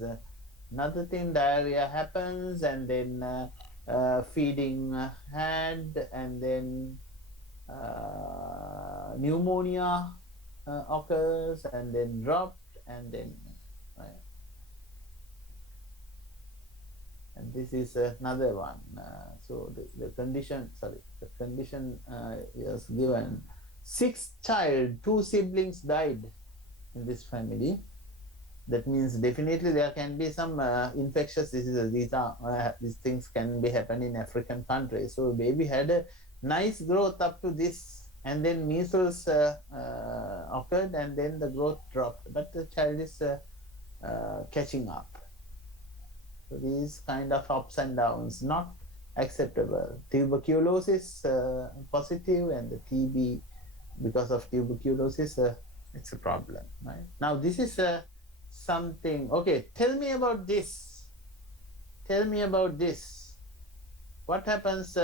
another thing, diarrhea happens, and then feeding hand, and then pneumonia occurs, and then dropped, and then right. And this is another one. So the condition is given. 6th child, 2 siblings died in this family. That means definitely there can be some infectious diseases. These things can be happening in African countries. So baby had a nice growth up to this, and then measles occurred, and then the growth dropped. But the child is catching up. So these kind of ups and downs, not acceptable. Tuberculosis positive, and the TB, because of tuberculosis, it's a problem. Right? Now this is something. Okay, tell me about this. Tell me about this. What happens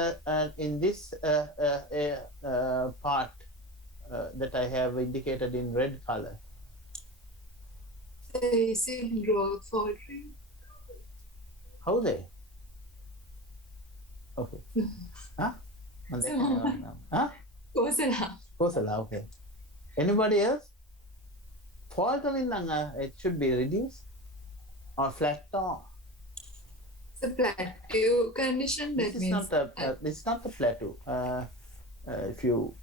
in this part that I have indicated in red color? Is it growth faltering? How they? Okay. Huh? Huh? Kosala, okay. Anybody else? Faltering, it should be reduced or flat or. It's a plateau condition. That This is means not it's not a plateau. If you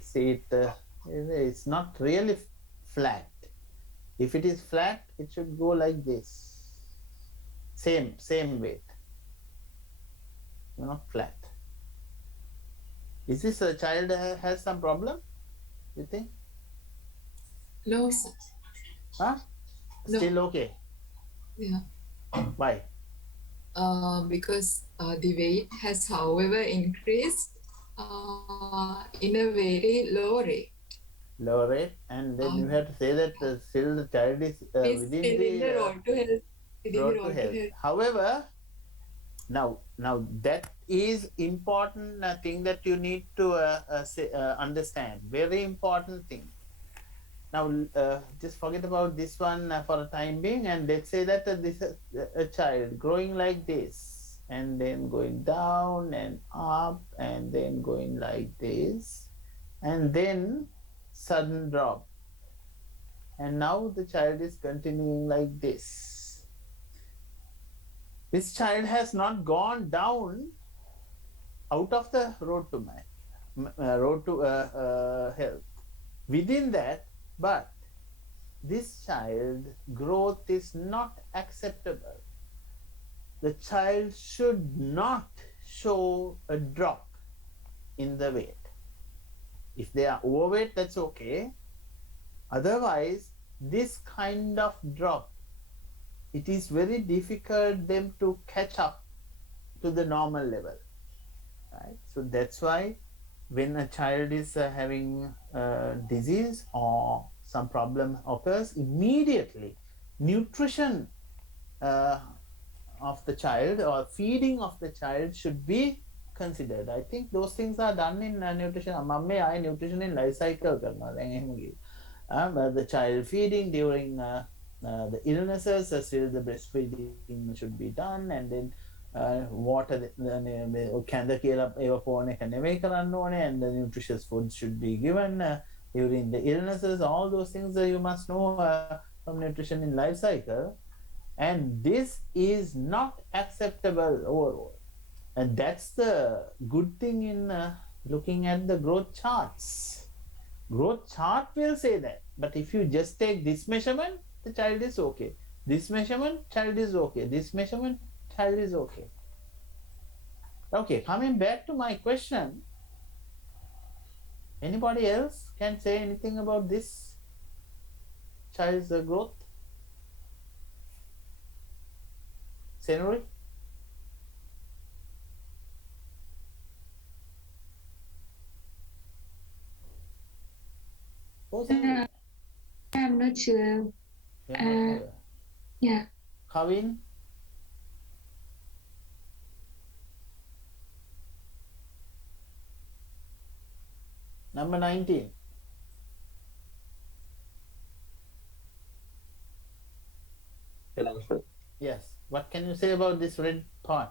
see it, it's not really flat. If it is flat, it should go like this. Same weight. Not flat. Is this a child has some problem? You think? no, sir. Huh? No. Still okay. Yeah. Why? Because the weight has, however, increased in a very low rate. Low rate, and then you have to say that still the child is It's within still in the the road to health. Within road the to road health. to health. However, now that is important thing that you need to understand. Very important thing. Now just forget about this one for a time being, and let's say that this a child growing like this, and then going down and up, and then going like this, and then sudden drop, and now the child is continuing like this. This child has not gone down out of the road to health. Within that, but this child growth is not acceptable. The child should not show a drop in the weight. If they are overweight, that's okay. Otherwise, this kind of drop, it is very difficult them to catch up to the normal level. Right? So that's why when a child is having disease or some problem occurs, immediately nutrition of the child or feeding of the child should be considered. I think those things are done in nutrition. I nutrition in life cycle. The child feeding during the illnesses, still the breastfeeding should be done, and then water kanda කියලා ඒව පොන එක නෙමෙයි කරන්න ඕනේ, and the nutritious food should be given during the illnesses. All those things you must know from nutrition in life cycle, and this is not acceptable overall. And that's the good thing in looking at the growth charts. Growth chart will say that. But if you just take this measurement, the child is okay. This measurement, child is okay. This measurement, child is okay. Okay, coming back to my question, anybody else can say anything about this child's growth? Senori? Oh, Senori. I'm not sure. You're not sure. Yeah. Kavin? Number 19. Yes. What can you say about this red part?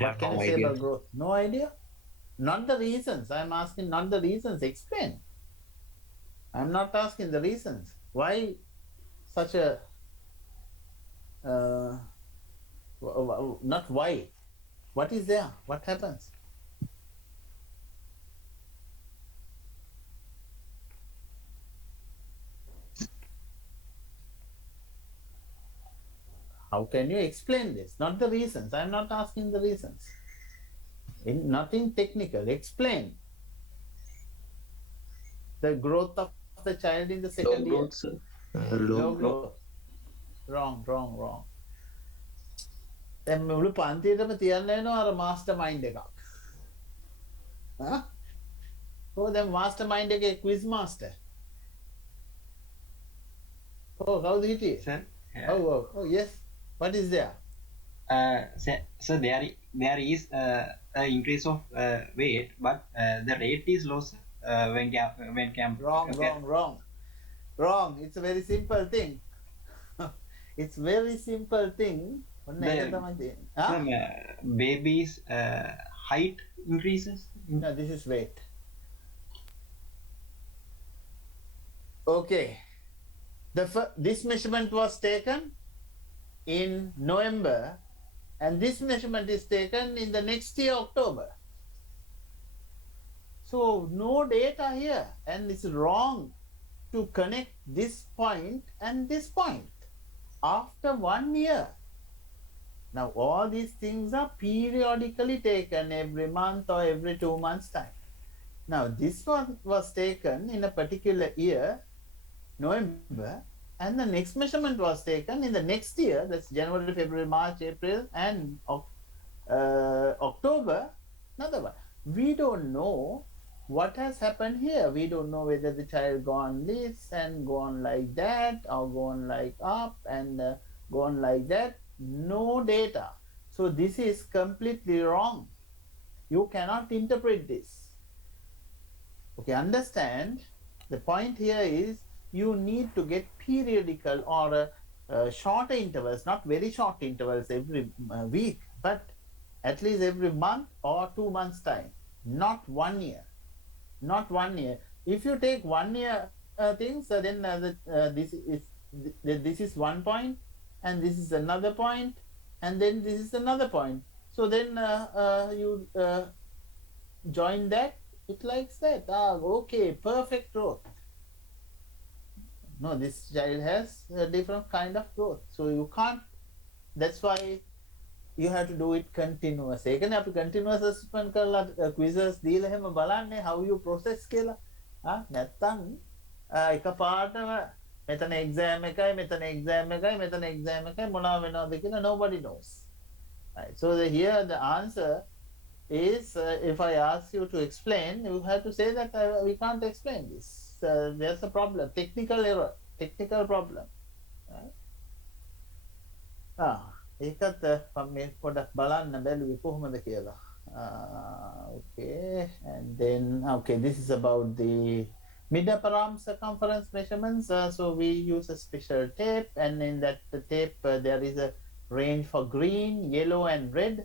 What can you say about growth? No idea? Not the reasons. I'm asking not the reasons. Explain. I'm not asking the reasons. Why such a not why. What is there? What happens? How can you explain this? Not the reasons. I'm not asking the reasons. Nothing technical. Explain the growth of the child in the second year. Growth, sir. Low growth. Wrong. දැන් මුළු පන්තියටම තියන්න වෙනවා අර master mind එකක්. හා? කොහොමද master mind එකේ quiz master? කවුද හිටියේ? Sir, Oh, yes. What is there? so there is a increase of weight, but the rate is low, sir, when camp. Wrong. It's a very simple thing. It's very simple thing. Baby's height increases. No, this is weight. Okay. This measurement was taken in November, and this measurement is taken in the next year, October. So no data here, and it's wrong to connect this point and this point after 1 year. Now all these things are periodically taken every month or every 2 months time. Now this one was taken in a particular year, November, and the next measurement was taken in the next year, that's January, February, March, April, and October, another one. We don't know what has happened here. We don't know whether the child gone this and gone like that, or gone like up and gone like that. No data. So this is completely wrong. You cannot interpret this. Okay, understand? The point here is you need to get periodical or shorter intervals, not very short intervals every week, but at least every month or 2 months time, not 1 year. Not 1 year. If you take 1 year things, then this is 1 point, and this is another point, and then this is another point. So then you join that, it likes that. Okay, perfect growth. No, this child has a different kind of growth. So you can't, that's why you have to do it continuous. You can have continuous assessment කරලා quizzes දීලා හැම බලන්නේ how you process කියලා. නැත්තම් එකපාරටම මෙතන exam එකයි මෙතන exam මොනවා වෙනවද කියලා nobody knows. Right. So here the answer is if I ask you to explain, you have to say that we can't explain this. There's a problem, technical error, technical problem. Right? ඒකත් මම මේ පොඩක් බලන්න බැලුවේ කොහොමද කියලා. Okay, and then okay, this is about the mid-upper arm circumference measurements. So we use a special tape, and in that tape there is a range for green, yellow, and red.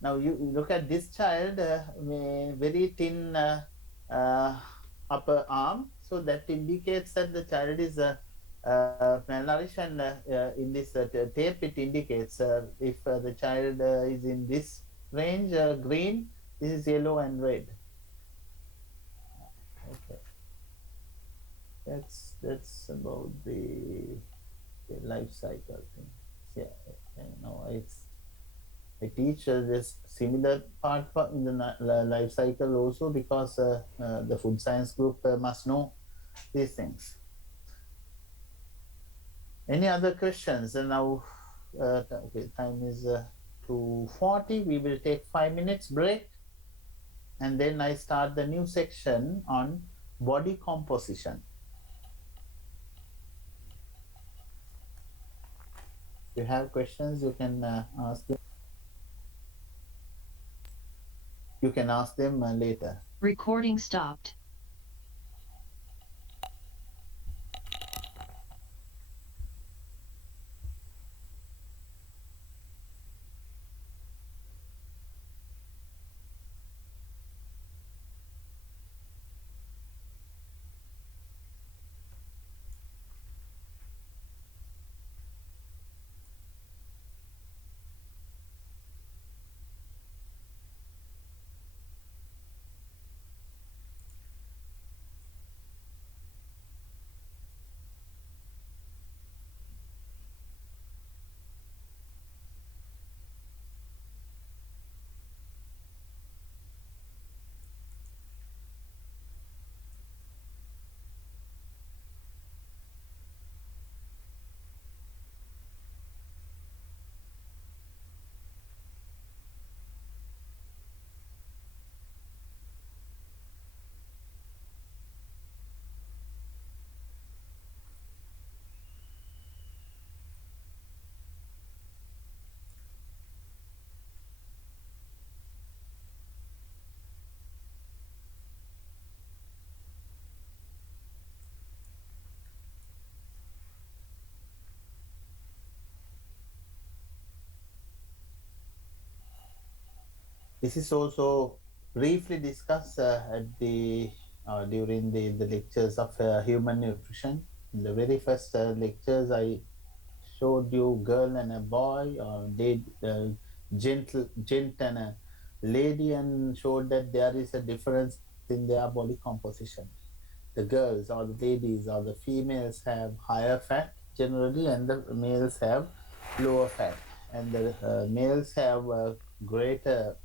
Now you look at this child, very thin upper arm, so that indicates that the child is malnourished, and in this tape it indicates if the child is in this range green, this is yellow and red. Okay, that's about the life cycle thing. Yeah, no, I teach this similar part in the life cycle also, because the food science group must know these things. Any other questions? And now, okay, time is 2:40. We will take 5 minutes break, and then I start the new section on body composition. If you have questions, you can ask them. You can ask them later. Recording stopped. This is also briefly discussed at the during the lectures of human nutrition. In the very first lectures, I showed you girl and a boy, or gent and a lady, and showed that there is a difference in their body composition. The girls or the ladies or the females have higher fat generally, and the males have lower fat. And the males have greater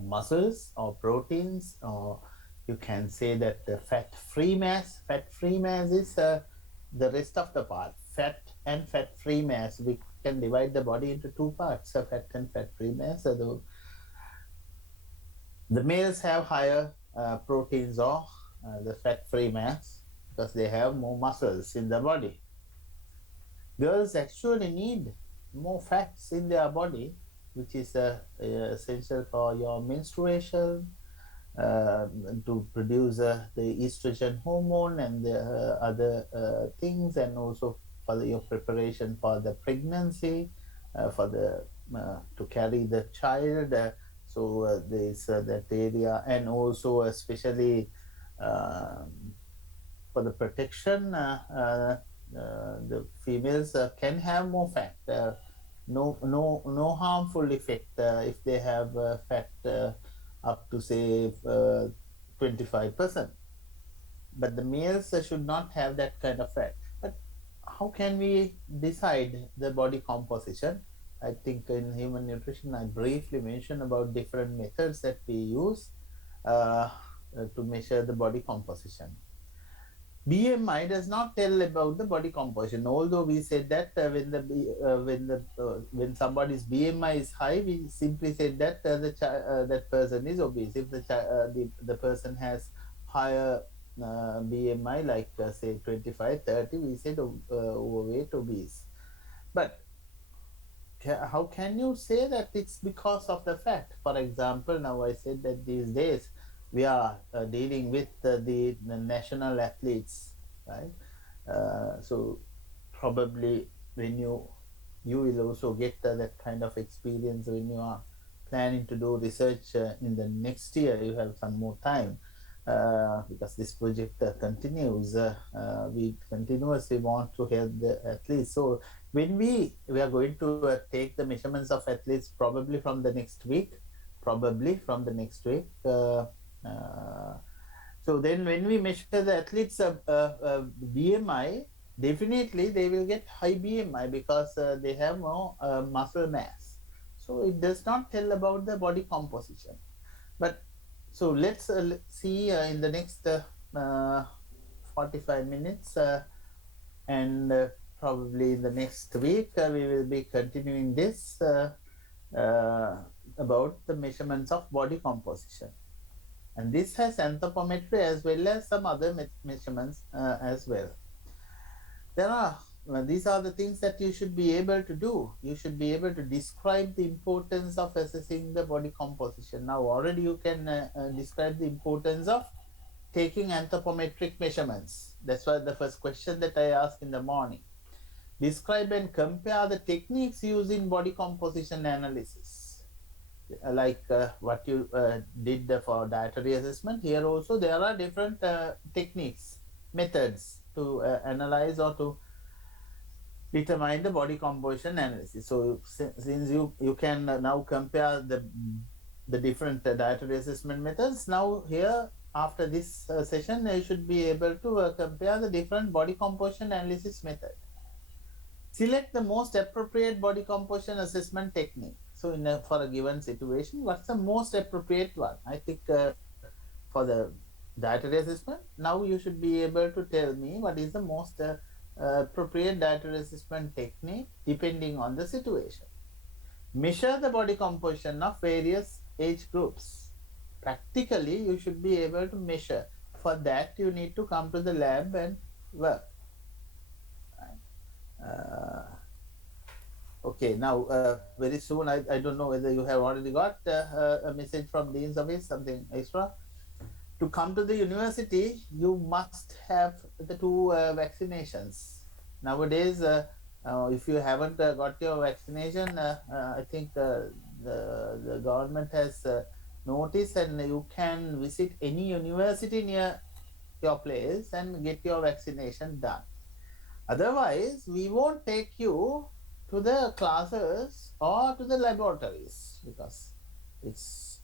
muscles or proteins, or you can say that the fat-free mass. Fat-free mass is the rest of the part. Fat and fat-free mass. We can divide the body into two parts: fat and fat-free mass. So the males have higher proteins or the fat-free mass, because they have more muscles in the body. Girls actually need more fats in their body, which is essential for your menstruation, to produce the estrogen hormone and the other things, and also for your preparation for the pregnancy, for the to carry the child. So there is that area, and also especially for the protection, the females can have more fat. No harmful effect if they have fat up to say 25%. But the males should not have that kind of fat. But how can we decide the body composition? I think in human nutrition, I briefly mentioned about different methods that we use to measure the body composition. BMI does not tell about the body composition. Although we said that when somebody's BMI is high, we simply said that that person is obese. If the person has higher BMI, like say 25, 30, we said overweight, obese. But how can you say that it's because of the fat? For example, now I said that these days we are dealing with the national athletes, right? So probably when you will also get that kind of experience when you are planning to do research in the next year. You have some more time. because this project continues. We continuously want to help the athletes. So when we are going to take the measurements of athletes probably from the next week, so then when we measure the athletes' BMI, definitely they will get high BMI because they have more muscle mass. So it does not tell about the body composition. But so let's see in the next 45 minutes and probably in the next week we will be continuing this about the measurements of body composition. And this has anthropometry as well as some other measurements as well. These are the things that you should be able to do. You should be able to describe the importance of assessing the body composition. Now already you can describe the importance of taking anthropometric measurements. That's why the first question that I asked in the morning. Describe and compare the techniques used in body composition analysis. Like what you did for dietary assessment, here also there are different techniques, methods to analyze or to determine the body composition analysis. So since you can now compare the different dietary assessment methods, now here after this session you should be able to compare the different body composition analysis method. Select the most appropriate body composition assessment technique. So for a given situation, what's the most appropriate one? I think for the dietary assessment, now you should be able to tell me what is the most appropriate dietary assessment technique depending on the situation. Measure the body composition of various age groups. Practically, you should be able to measure. For that, you need to come to the lab and work. Okay, now very soon, I don't know whether you have already got a message from Dean's office, something extra. To come to the university, you must have the 2 vaccinations. Nowadays, if you haven't got your vaccination, I think the government has noticed and you can visit any university near your place and get your vaccination done. Otherwise, we won't take you to the classes or to the laboratories because it's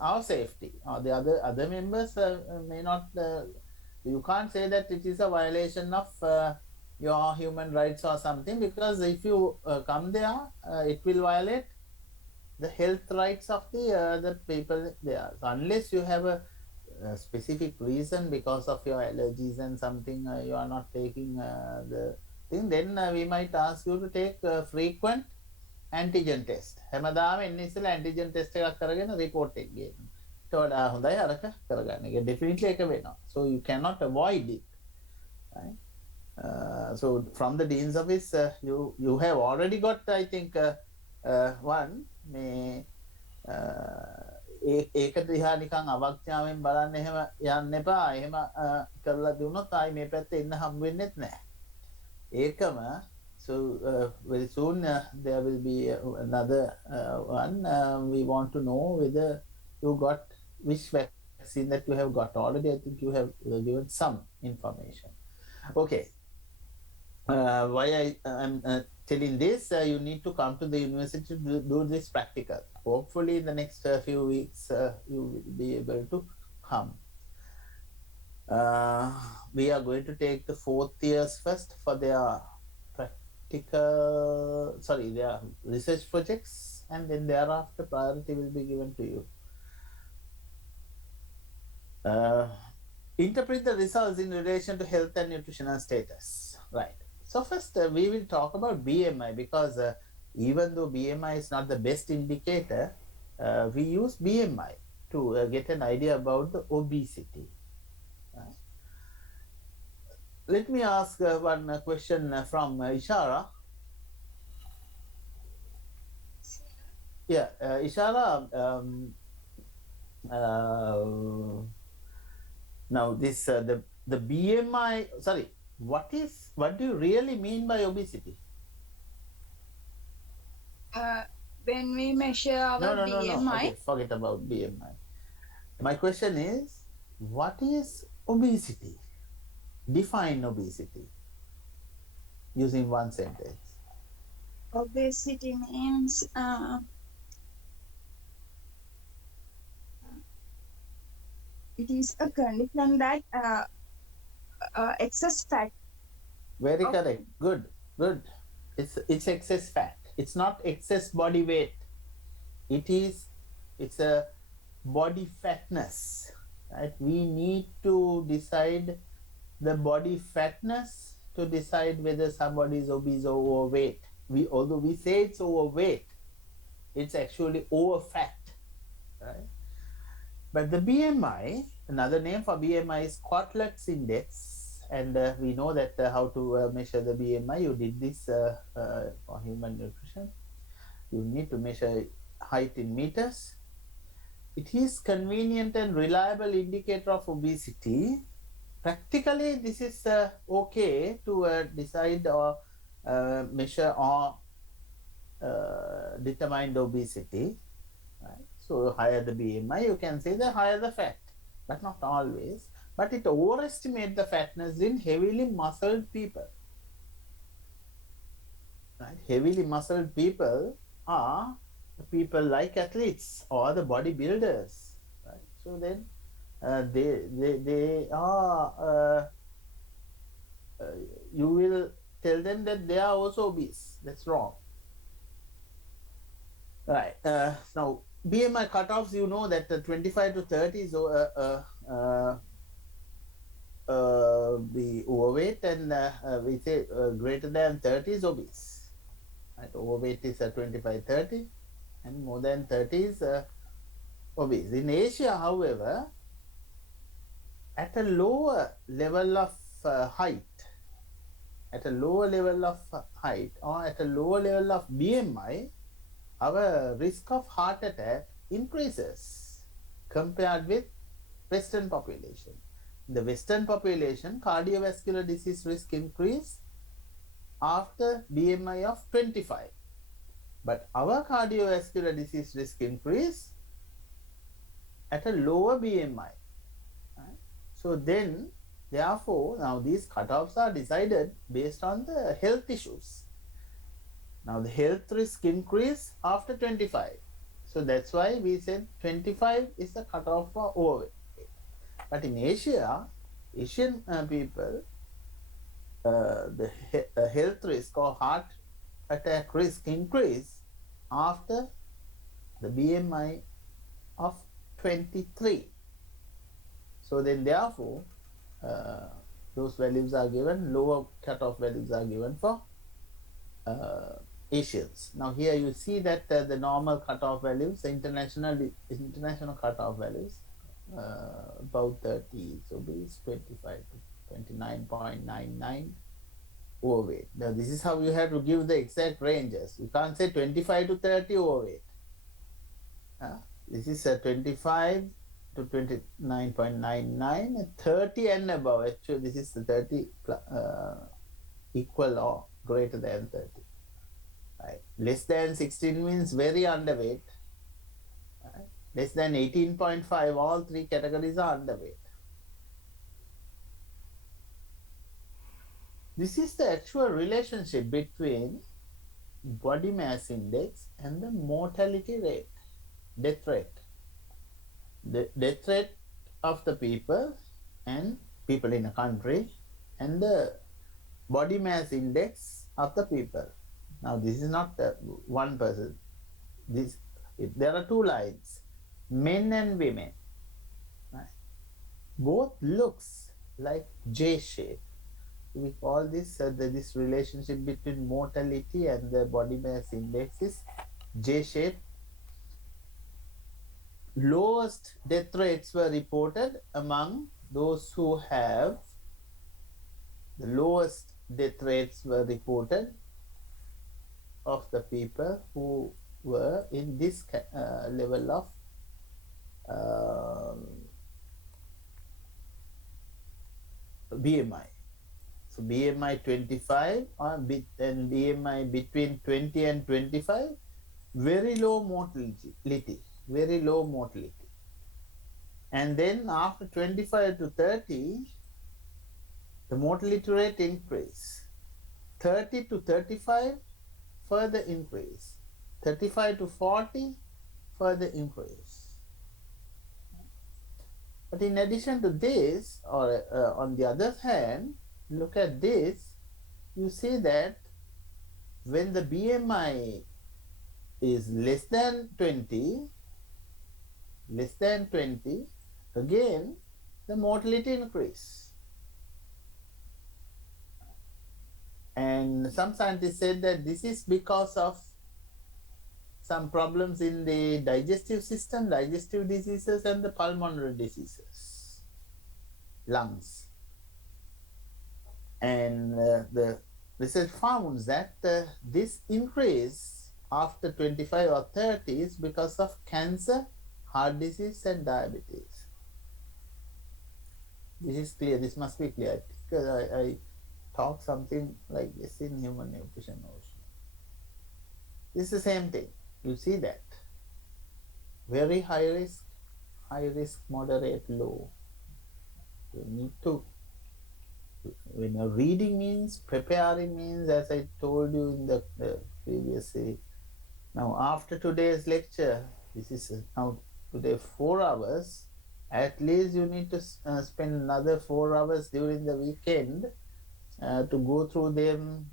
our safety. The other members may not. You can't say that it is a violation of your human rights or something, because if you come there, it will violate the health rights of the people there. So unless you have a specific reason because of your allergies and something, you are not taking the thing, then we might ask you to take frequent antigen test. හැමදාම එන්නේ ඉස්සෙල්ලා antigen test එකක් කරගෙන report එක ගේන්න. ඊට වඩා හොඳයි අරක කරගන්න. ඒක definitely එක වෙනවා. So you cannot avoid it. Right? So from the dean's office, you have already got, I think, one. ඒක දිහා නිකන් අවඥාවෙන් බලන්න එහෙම යන්න එපා. එහෙම කරලා දුන්නොත් ආයි මේ පැත්තේ එන්න හම් වෙන්නෙත් නැහැ. ඒකම so very soon there will be another one. We want to know whether you got which vaccine that you have got already. I think you have given some information. Okay. Why I am telling this, you need to come to the university to do this practical. Hopefully in the next few weeks you will be able to come. We are going to take the 4th years first for their their research projects, and then thereafter priority will be given to you. Interpret the results in relation to health and nutritional status. Right. So first we will talk about BMI, because even though BMI is not the best indicator, we use BMI to get an idea about the obesity. Let me ask one question from Ishara. Yeah, Ishara, now this the BMI, sorry, what do you really mean by obesity? When we measure our No. BMI. Okay, forget about BMI. My question is, what is obesity? Define obesity using one sentence. Obesity means it is a condition that excess fat. Very Okay. correct. Good, good. It's excess fat. It's not excess body weight. It's a body fatness, right? We need to decide the body fatness to decide whether somebody is obese or overweight. Although we say it's overweight, it's actually over fat, right? But the BMI, another name for BMI is Quatlex index, and we know that how to measure the BMI. You did this for human nutrition. You need to measure height in meters. It is convenient and reliable indicator of obesity. Practically, this is okay to decide or measure or determine the obesity. Right? So, higher the BMI, you can say the higher the fat, but not always. But it overestimates the fatness in heavily muscled people. Right? Heavily muscled people are the people like athletes or the bodybuilders. Right? So then they are. You will tell them that they are also obese. That's wrong. Right. Now, BMI cutoffs, you know that 25 to 30 is the overweight, and we say greater than 30 is obese. Right? Overweight is 25, 30, and more than 30 is obese. In Asia, however, at a lower level of height, or at a lower level of BMI, our risk of heart attack increases compared with Western population. In the Western population, cardiovascular disease risk increase after BMI of 25. But our cardiovascular disease risk increase at a lower BMI. Right? So then, therefore, now these cutoffs are decided based on the health issues. Now the health risk increase after 25. So that's why we said 25 is the cutoff for overweight. But in Asia, Asian people, the health risk or heart attack risk increase after the BMI of 23. So then therefore, those values are given, lower cutoff values are given for Asians. Now here you see that the normal cutoff values, the international cutoff values, about 30 is obese, 25 to 29.99 overweight. Now this is how you have to give the exact ranges. You can't say 25 to 30 overweight. This is 25 to 29.99, and 30 and above. Actually, this is the 30 equal or greater than 30. Right. Less than 16 means very underweight. Right. Less than 18.5, all three categories are underweight. This is the actual relationship between body mass index and the mortality rate, death rate. The death rate of the people and people in a country, and the body mass index of the people. Now this is not one person. There are two lines, men and women. Right? Both looks like J shape. We call this this relationship between mortality and the body mass index is J shape. Lowest death rates were reported among those who have the lowest death rates were reported of the people who were in this level of BMI. So BMI 25 and BMI between 20 and 25, very low mortality, very low mortality. And then after 25 to 30, the mortality rate increase. 30 to 35, further increase. 35 to 40, further increase. But in addition to this, or on the other hand, look at this, you see that when the BMI is less than 20, again, the mortality increase. And some scientists said that this is because of some problems in the digestive system, digestive diseases, and the pulmonary diseases, lungs. And the research found that this increase after 25 or 30 is because of cancer, heart disease, and diabetes. This is clear. This must be clear, because I talk something like this in human nutrition also. This is the same thing. You see that. Very high risk, moderate, low. You need to, when you're reading means, preparing means, as I told you in the previously. Now after today's lecture, this is now today 4 hours, at least you need to spend another 4 hours during the weekend to go through them,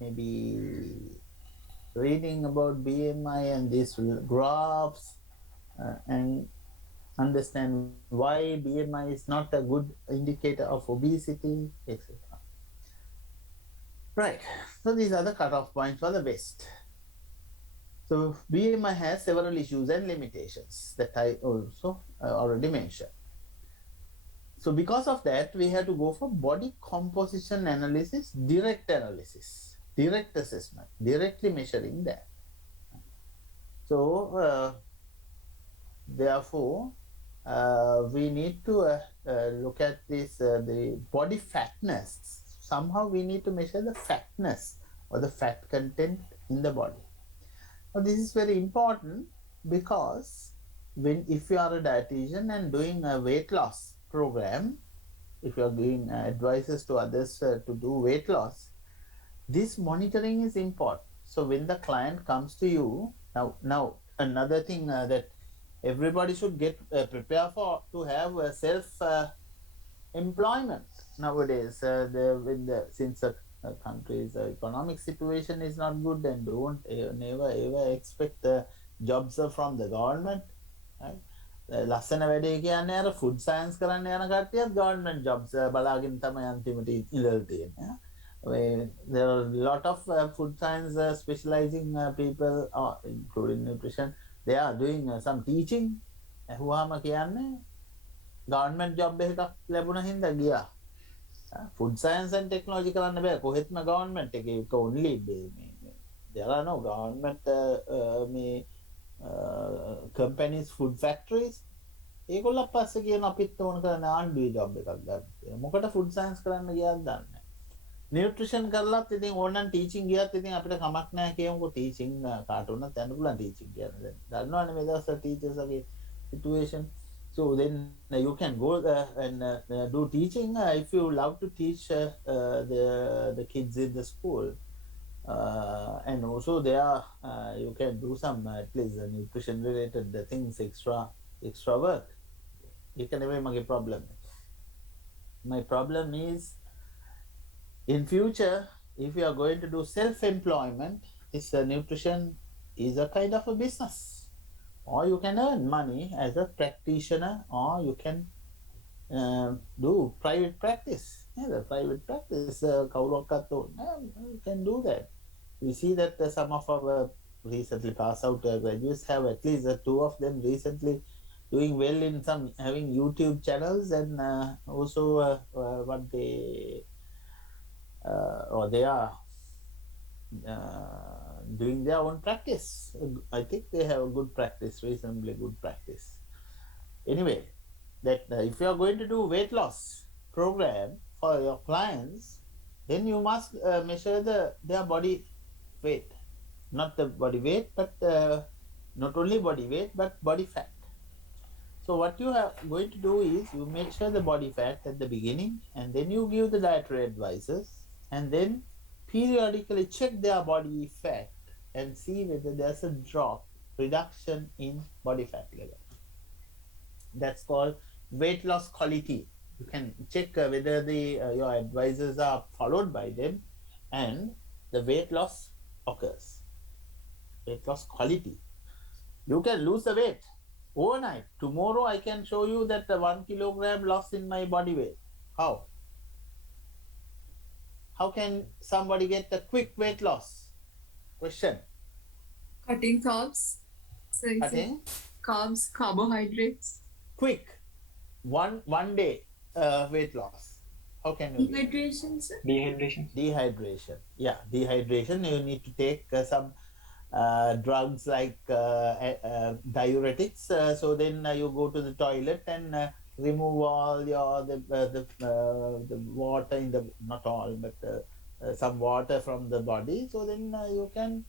maybe reading about BMI and these graphs, and understand why BMI is not a good indicator of obesity, etc. Right, so these are the cutoff points for the West. So BMI has several issues and limitations that I also already mentioned. So because of that, we have to go for body composition analysis, direct assessment, directly measuring that. So therefore, we need to look at this, the body fatness. Somehow we need to measure the fatness or the fat content in the body. Now this is very important, because if you are a dietitian and doing a weight loss program, if you are giving advices to others to do weight loss, this monitoring is important. So when the client comes to you, now another thing that everybody should get prepared for, to have self employment nowadays. Since the country's economic situation is not good, and don't never ever expect the jobs from the government, right? ලස්සන වැඩේ කියන්නේ අර food science කරන්න යන කට්ටියත් government jobs බලාගෙන තමයි අන්තිමට ඉඳලා තියෙන්නේ. There are a lot of food science specializing people, including nutrition. They are doing some teaching. ඇහුවාම කියන්නේ government job එකක් ලැබුණ හින්දා ගියා. Food science and technology කරන්න බෑ කොහෙත්ම government එකේ only there are no government companies, food factories. ඒගොල්ලෝ පස්සේ කියන අපිත් ඕන කරන ආණ්ඩුවේ job එකක් ගන්න. මොකට food science කරන්න ගියාද දන්නේ. Nutrition කරලත් ඉතින් ඕනනම් teaching ගියත් ඉතින් අපිට කමක් නැහැ කියමුකෝ teaching කාට උනත් යන්න පුළුවන් teaching කියන දේ. දන්නවනේ මේ දවස්වල teachers ගේ situation. So then you can go and do teaching if you love to teach the kids in the school. And also there you can do some at least nutrition related things, extra work. You can have my problem. My problem is, in future, if you are going to do self-employment, this nutrition is a kind of a business, or you can earn money as a practitioner, or you can do private practice. The private practice, you can do that. We see that some of our recently passed out graduates have at least 2 of them recently doing well in having YouTube channels, and also what they are doing their own practice. I think they have a good practice, reasonably good practice. Anyway, that if you are going to do weight loss program for your clients, then you must measure their body weight, not the body weight, but not only body weight, but body fat. So what you are going to do is you measure the body fat at the beginning, and then you give the dietary advices, and then periodically check their body fat and see whether there's a reduction in body fat level. That's called weight loss quality. You can check whether your advisors are followed by them, and the weight loss occurs. Weight loss quality. You can lose the weight overnight. Tomorrow I can show you that 1 kilogram loss in my body weight. How? How can somebody get a quick weight loss? Question. Cutting carbs. So it's Cutting carbs, carbohydrates. quick one day weight loss. How can you do it? Dehydration, sir. Dehydration. Dehydration. Yeah, dehydration. You need to take some drugs like diuretics. So then you go to the toilet and remove all the water in the, not all, but some water from the body. So then you can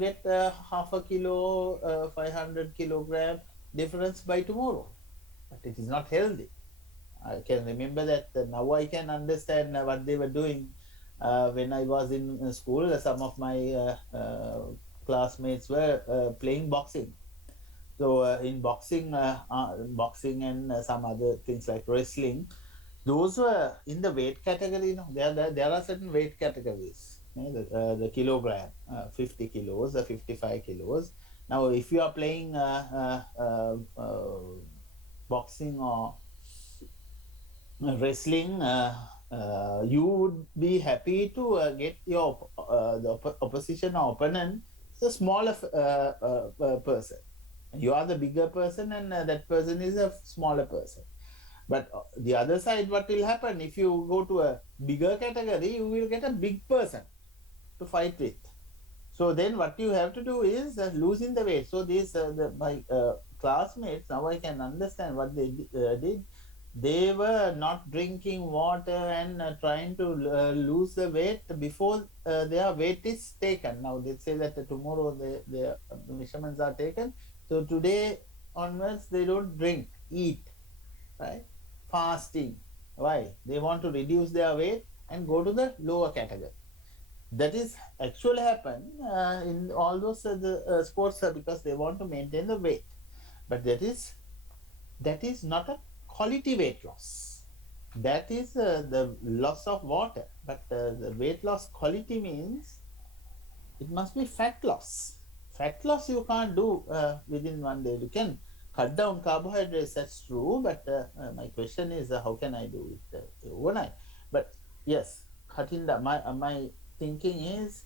get half a kilo, 500 kilogram difference by tomorrow. But it is not healthy. I can remember that now I can understand what they were doing when I was in school. Some of my classmates were playing boxing. So in boxing and some other things like wrestling, those were in the weight category. There are certain weight categories. The kilogram, 50 kilos, 55 kilos. Now, if you are playing boxing or wrestling, you would be happy to get your the opposition or opponent a smaller person. You are the bigger person, and that person is a smaller person. But the other side, what will happen if you go to a bigger category? You will get a big person to fight with. So then, what you have to do is losing the weight. So these my classmates, now I can understand what they did. They were not drinking water and trying to lose the weight before their weight is taken. Now they say that tomorrow their measurements are taken. So today onwards they don't drink, eat, right? Fasting. Why? They want to reduce their weight and go to the lower category. That is actually happen in all those sports because they want to maintain the weight. But that is not a quality weight loss. That is the loss of water. But the weight loss quality means it must be fat loss. Fat loss you can't do within one day. You can cut down carbohydrates, that's true. But my question is, how can I do it overnight? But yes, cutting down. My thinking is,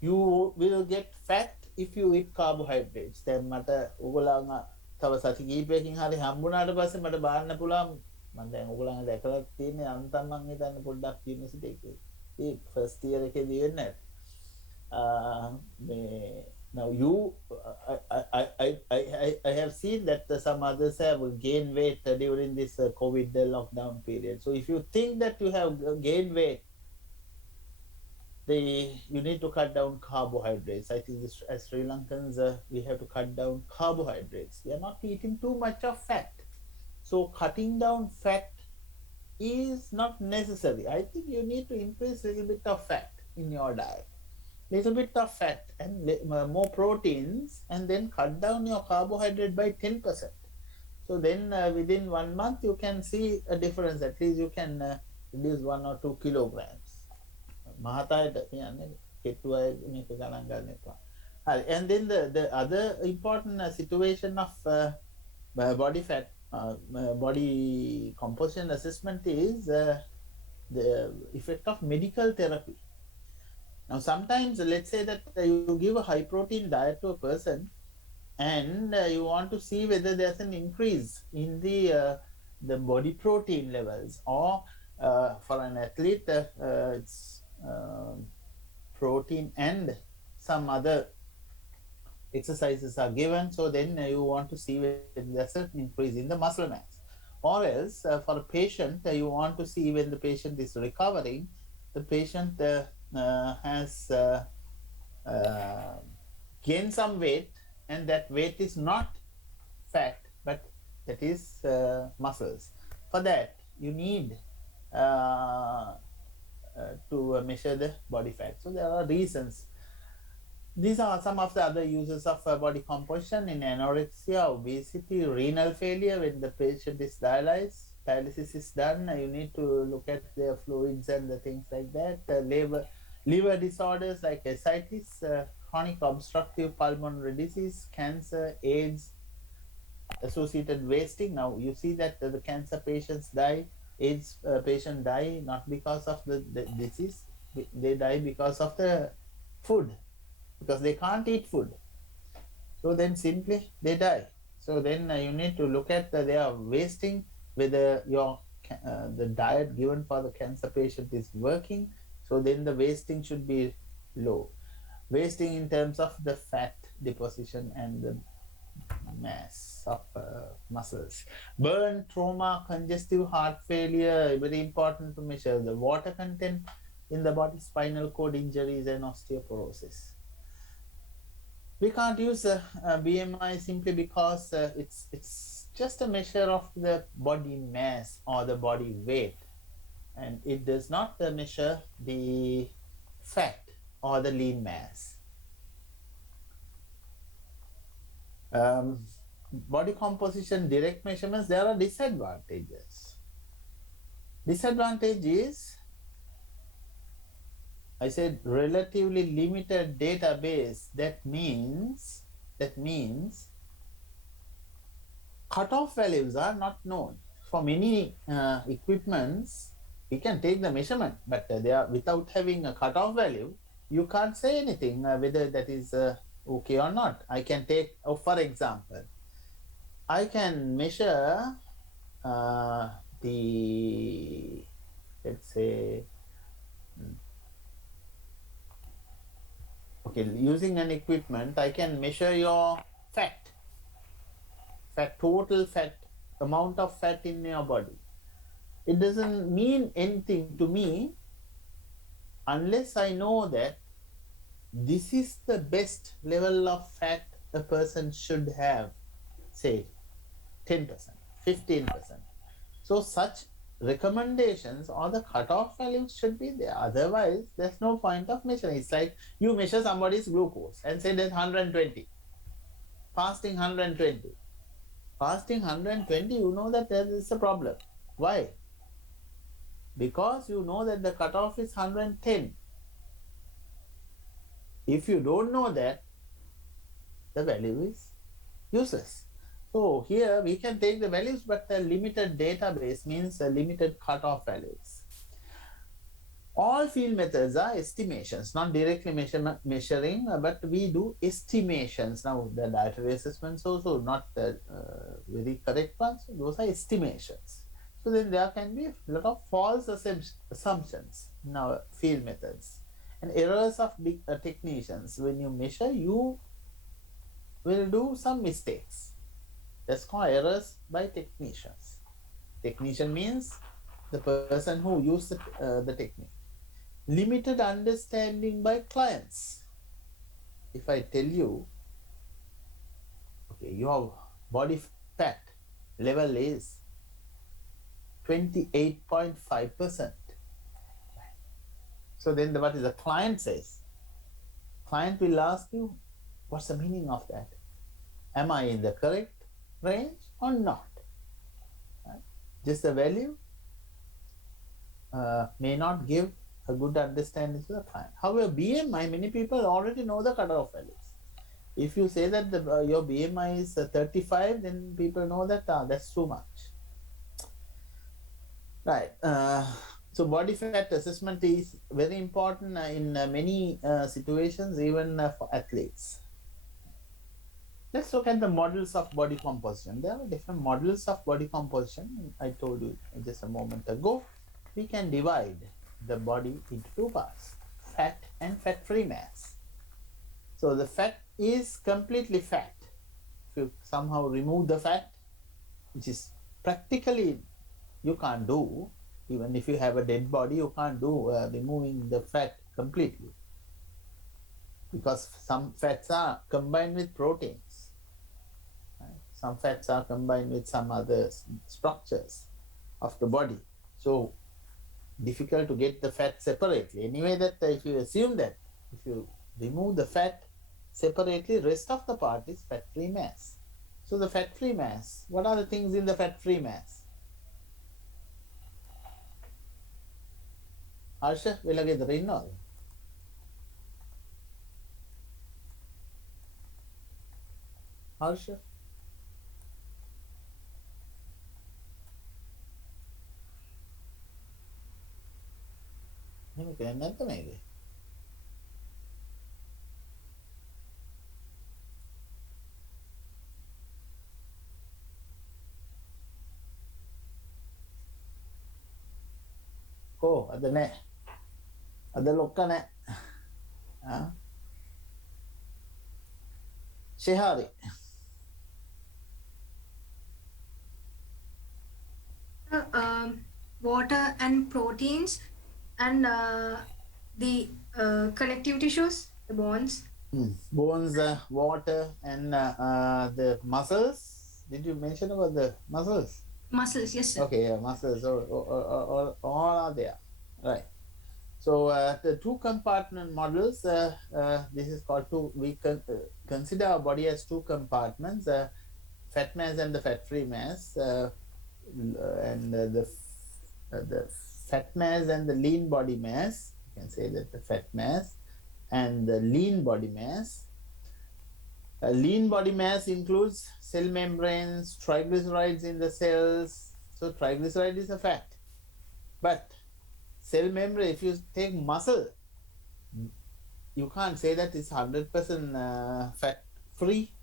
you will get fat if you eat carbohydrates. දැන් මට ඕගොල්ලන් තව සති කීපයකින් හරි හම්බුනාට පස්සේ මට බාන්න පුළුවන්. මම දැන් ඕගොල්ලන් දැකලා තියෙන්නේ අන්තම් මං හිතන්නේ පොඩ්ඩක් යුනිවර්සිටි එකේ. ඒ ෆස්ට් ඉයර් එකේදී වෙන්නේ. Now I have seen that some others have gained weight during this COVID lockdown period. So if you think that you have gained weight, you need to cut down carbohydrates. I think as Sri Lankans, we have to cut down carbohydrates. We are not eating too much of fat. So cutting down fat is not necessary. I think you need to increase a little bit of fat in your diet. Little bit of fat and more proteins, and then cut down your carbohydrate by 10%. So then within 1 month you can see a difference. At least you can reduce 1 or 2 kilograms. And then the other important situation of body fat, body composition assessment is the effect of medical therapy. Now, sometimes, let's say that you give a high protein diet to a person and you want to see whether there's an increase in the body protein levels, or for an athlete, it's protein and some other exercises are given. So then you want to see whether there's an increase in the muscle mass. Or else, for a patient, you want to see when the patient is recovering, the patient has gained some weight and that weight is not fat, but that is muscles. For that, you need to measure the body fat. So there are reasons. These are some of the other uses of body composition in anorexia, obesity, renal failure. When the patient is dialysis is done, you need to look at their fluids and the things like that. Liver disorders like ascites, chronic obstructive pulmonary disease, cancer, AIDS, associated wasting. Now you see that the cancer patients die, AIDS patients die not because of the disease, they die because of the food, because they can't eat food. So then simply they die. So then you need to look at their wasting, whether the diet given for the cancer patient is working. So then the wasting should be low. Wasting in terms of the fat deposition and the mass of muscles. Burn, trauma, congestive heart failure, very important to measure the water content in the body, spinal cord injuries and osteoporosis. We can't use BMI simply because it's just a measure of the body mass or the body weight, and it does not measure the fat or the lean mass. Body composition direct measurements, there are disadvantages. Disadvantage is, I said, relatively limited database. That means cutoff values are not known. For many equipments, we can take the measurement, but they are without having a cutoff value, you can't say anything whether that is okay or not. I can take, for example, I can measure the, let's say, okay, using an equipment, I can measure your total fat, amount of fat in your body. It doesn't mean anything to me unless I know that this is the best level of fat a person should have, say 10%, 15%. So such recommendations or the cutoff values should be there. Otherwise, there's no point of measuring. It's like you measure somebody's glucose and say that 120, fasting 120. Fasting 120, you know that there is a problem. Why? Because you know that the cutoff is 110. If you don't know that, the value is useless. So here we can take the values, but the limited database means limited cutoff values. All field methods are estimations, not directly measuring, but we do estimations. Now the dietary assessments also not very correct ones, those are estimations. So then there can be a lot of false assumptions in our field methods. And errors of big technicians. When you measure, you will do some mistakes. That's called errors by technicians. Technician means the person who uses the technique. Limited understanding by clients. If I tell you, okay, your body fat level is 28.5%. So then what is the client says? Client will ask you, what's the meaning of that? Am I in the correct range or not? Right? Just the value may not give a good understanding to the client. However, BMI, many people already know the cutoff values. If you say that your BMI is 35, then people know that that's too much. Right. So body fat assessment is very important in many situations, even for athletes. Let's look at the models of body composition. There are different models of body composition. I told you just a moment ago. We can divide the body into two parts, fat and fat-free mass. So the fat is completely fat. If you somehow remove the fat, which is practically you can't do, even if you have a dead body, you can't do removing the fat completely, because some fats are combined with proteins. Some fats are combined with some other structures of the body. So difficult to get the fat separately. Anyway, that if you assume that if you remove the fat separately, rest of the part is fat-free mass. So the fat-free mass, what are the things in the fat-free mass? Harsha, we'll get the renal. Harsha? එහෙම කියන්නේ නැත්ද මේක? අද නෑ. අද ලොක්ක නෑ. ශෙහාරි. Water and proteins and the connective tissues, the bones. Bones, water, and the muscles. Did you mention about the muscles? Muscles, yes, sir. Okay, yeah, muscles. All are there. Right. So the two compartment models, this is called we consider our body as two compartments, fat mass and the fat-free mass, and the fat mass and the lean body mass. You can say that the fat mass and the lean body mass. Lean body mass includes cell membranes, triglycerides in the cells. So triglyceride is a fat. But cell membrane, if you take muscle, you can't say that it's 100% fat free.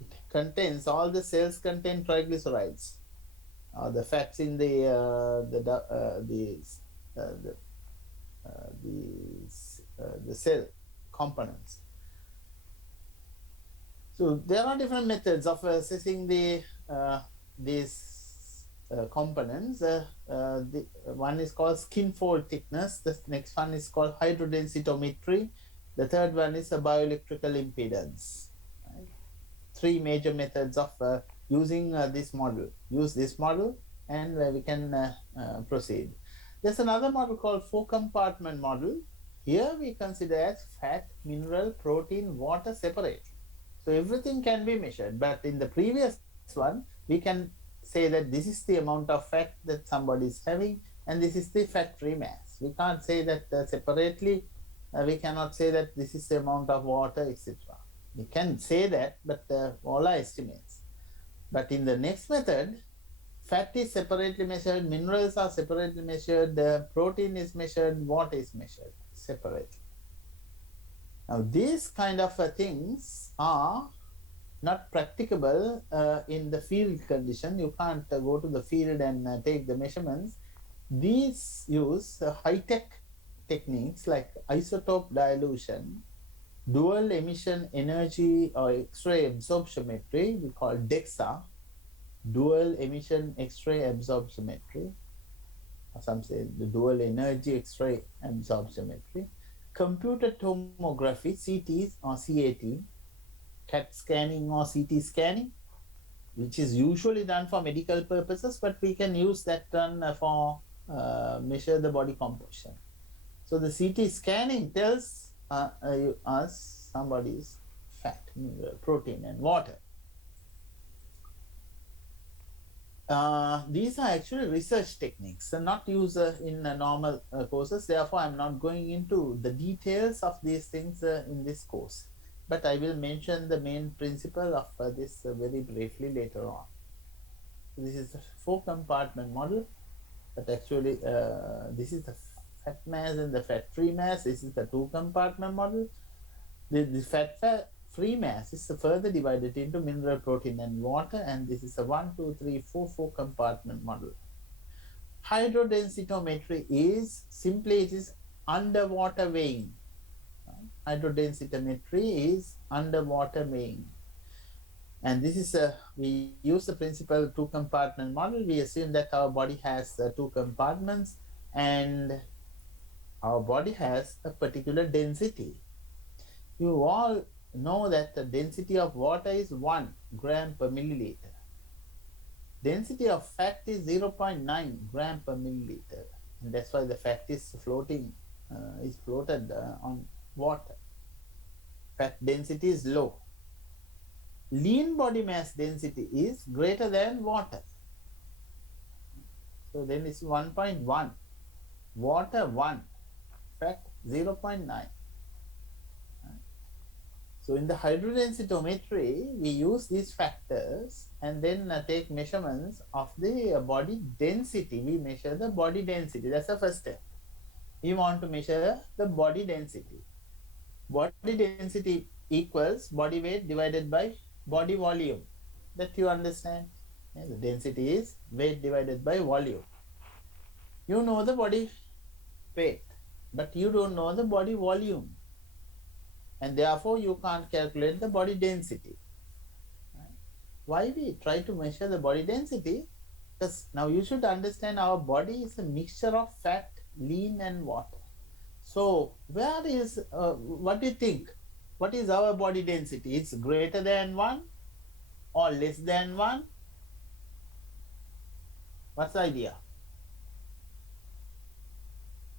It contains, all the cells contain triglycerides, the fats in the cell components. So there are different methods of assessing these components. One is called skin fold thickness. The next one is called hydrodensitometry. The third one is a bioelectrical impedance. Right? Three major methods of using this model. Use this model and we can proceed. There's another model called four-compartment model. Here we consider as fat, mineral, protein, water separate. So everything can be measured, but in the previous one, we can say that this is the amount of fat that somebody is having, and this is the fat-free mass. We can't say that separately. We cannot say that this is the amount of water, etc. We can say that, but all are estimates. But in the next method, fat is separately measured, minerals are separately measured, protein is measured, water is measured separately. Now, these kind of things are not practicable in the field condition. You can't go to the field and take the measurements. These use high-tech techniques like isotope dilution, dual emission energy or X-ray absorptiometry, we call DEXA, dual emission X-ray absorptiometry, or some say the dual energy X-ray absorptiometry, computer tomography, CT or CAT, CAT scanning or CT scanning, which is usually done for medical purposes, but we can use that one for measure the body composition. So the CT scanning tells us somebody's fat, protein and water. These are actually research techniques and not used in normal courses. Therefore, I'm not going into the details of these things in this course. But I will mention the main principle of this very briefly later on. This is a four-compartment model, but actually this is the fat mass and the fat-free mass. This is the two-compartment model. The fat-free mass is further divided into mineral, protein, and water, and this is a 1, 2, 3, 4 compartment model. Hydrodensitometry is simply it is underwater weighing. Hydrodensitometry is underwater weighing, and this is we use the principle two-compartment model. We assume that our body has two compartments, and our body has a particular density. You all know that the density of water is 1 gram per milliliter. Density of fat is 0.9 gram per milliliter. And that's why the fat is floated on water. Fat density is low. Lean body mass density is greater than water. So then it's 1.1. Water 1. Fat 0.9. So in the hydrodensitometry, we use these factors and then take measurements of the body density. We measure the body density. That's the first step. We want to measure the body density. Body density equals body weight divided by body volume. That you understand? Yeah, the density is weight divided by volume. You know the body weight, but you don't know the body volume. And therefore, you can't calculate the body density. Why we try to measure the body density? Because now you should understand our body is a mixture of fat, lean and water. So where is, what do you think? What is our body density? It's greater than 1 or less than 1? What's the idea?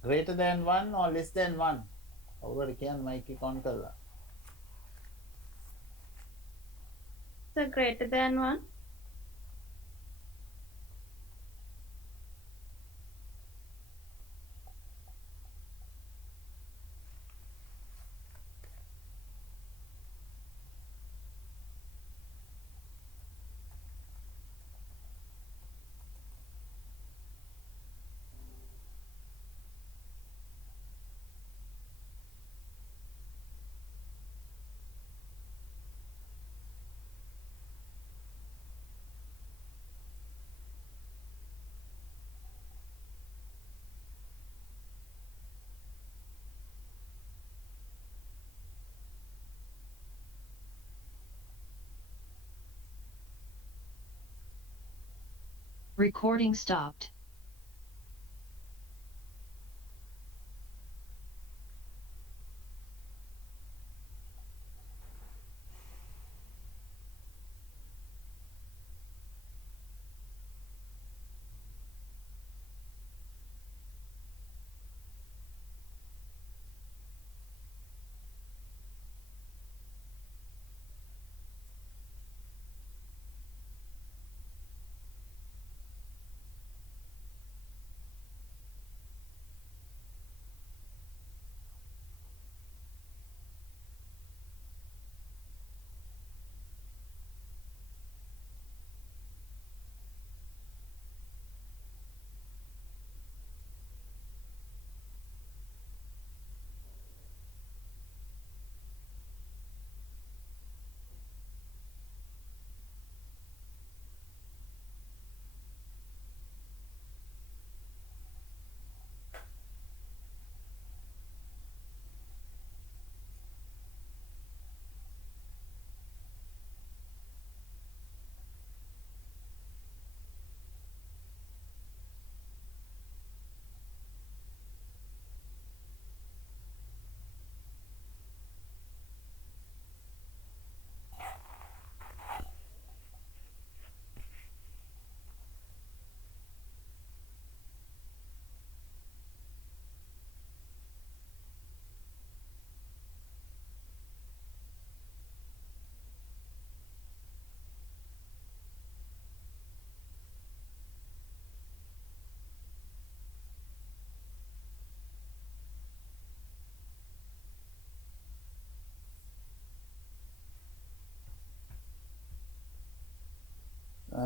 Greater than 1 or less than 1? Over can mic on kalla. So greater than 1. Recording stopped.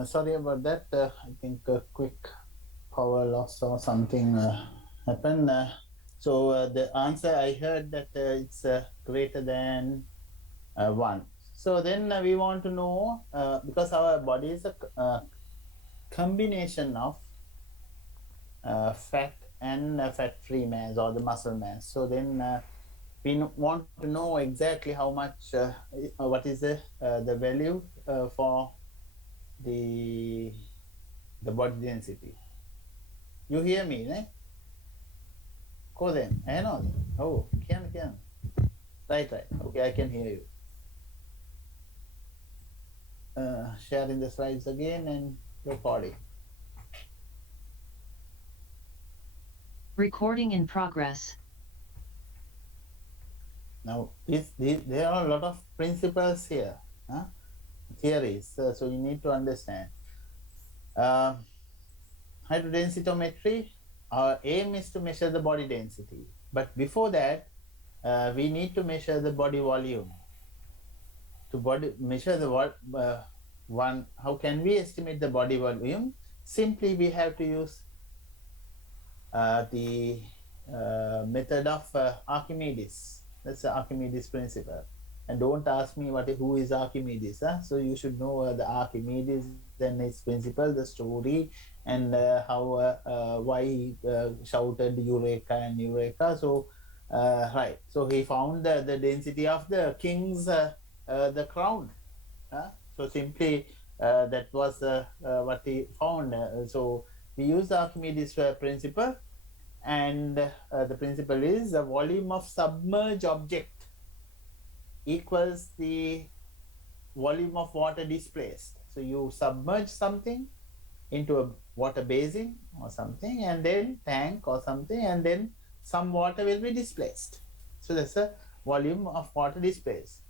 Sorry about that. I think a quick power loss or something happened. So the answer I heard that it's greater than 1. So then we want to know, because our body is a combination of fat and fat-free mass or the muscle mass. So then we want to know exactly how much, what is the value for the body density. You hear me, ne? Go then. I know. Oh, can. Right. Okay, I can hear you. sharing the slides again and recording. Recording in progress. Now, there are a lot of principles here, theories, so you need to understand. Hydrodensitometry, our aim is to measure the body density. But before that, we need to measure the body volume. To measure the how can we estimate the body volume? Simply, we have to use the method of Archimedes. That's the Archimedes principle. And don't ask me who is Archimedes. So you should know the Archimedes and his principle, the story, and why he shouted Eureka and Eureka. So right. So he found the density of the king's the crown. So simply that was what he found. So we use the Archimedes principle, and the principle is the volume of submerged object equals the volume of water displaced. So you submerge something into a water basin or something, and then tank or something, and then some water will be displaced. So that's the volume of water displaced.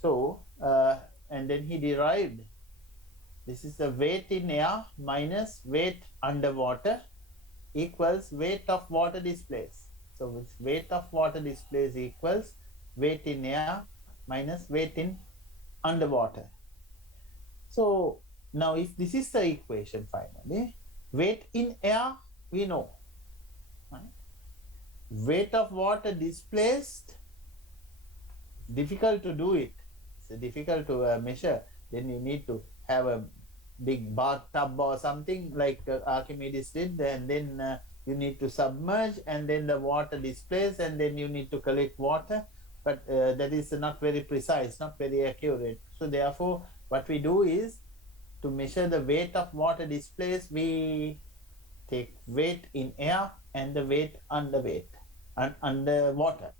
So and then he derived, this is the weight in air minus weight underwater equals weight of water displaced. So weight of water displaced equals weight in air minus weight in underwater. So now if this is the equation finally, weight in air we know, right? Weight of water displaced, difficult to do it. It's difficult to measure. Then you need to have a big bathtub or something like Archimedes did, and then you need to submerge, and then the water displays, and then you need to collect water. But that is not very precise, not very accurate. So therefore, what we do is to measure the weight of water displaced, we take weight in air and the weight under water.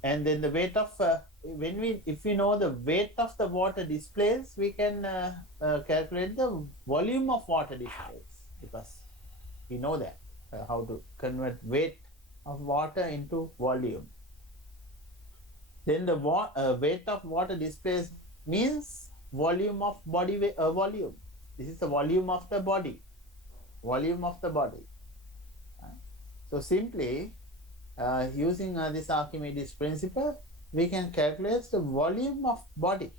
And then the weight of if we know the weight of the water displaced, we can calculate the volume of water displaced, because we know that how to convert weight of water into volume. Then the weight of water displaced means volume of body weight, volume. This is the volume of the body. Volume of the body. So simply using this Archimedes principle, we can calculate the volume of body.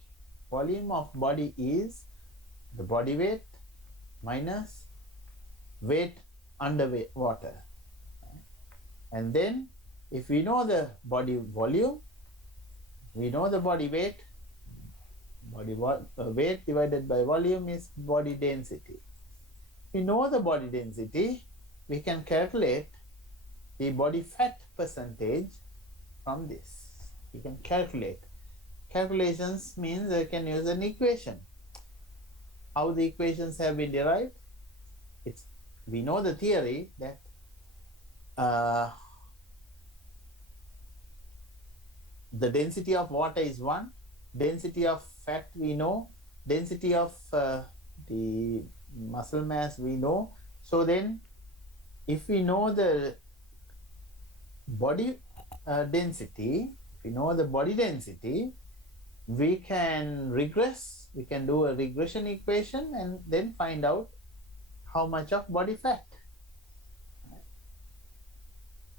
Volume of body is the body weight minus weight under water. And then if we know the body volume, we know the body weight. Weight divided by volume is body density. We know the body density, we can calculate the body fat percentage from this. We can calculate. Calculations means I can use an equation. How the equations have been derived? We know the theory that the density of water is 1, density of fat we know, density of the muscle mass we know. So then if we know the body density, if we know the body density, we can regress, we can do a regression equation and then find out how much of body fat.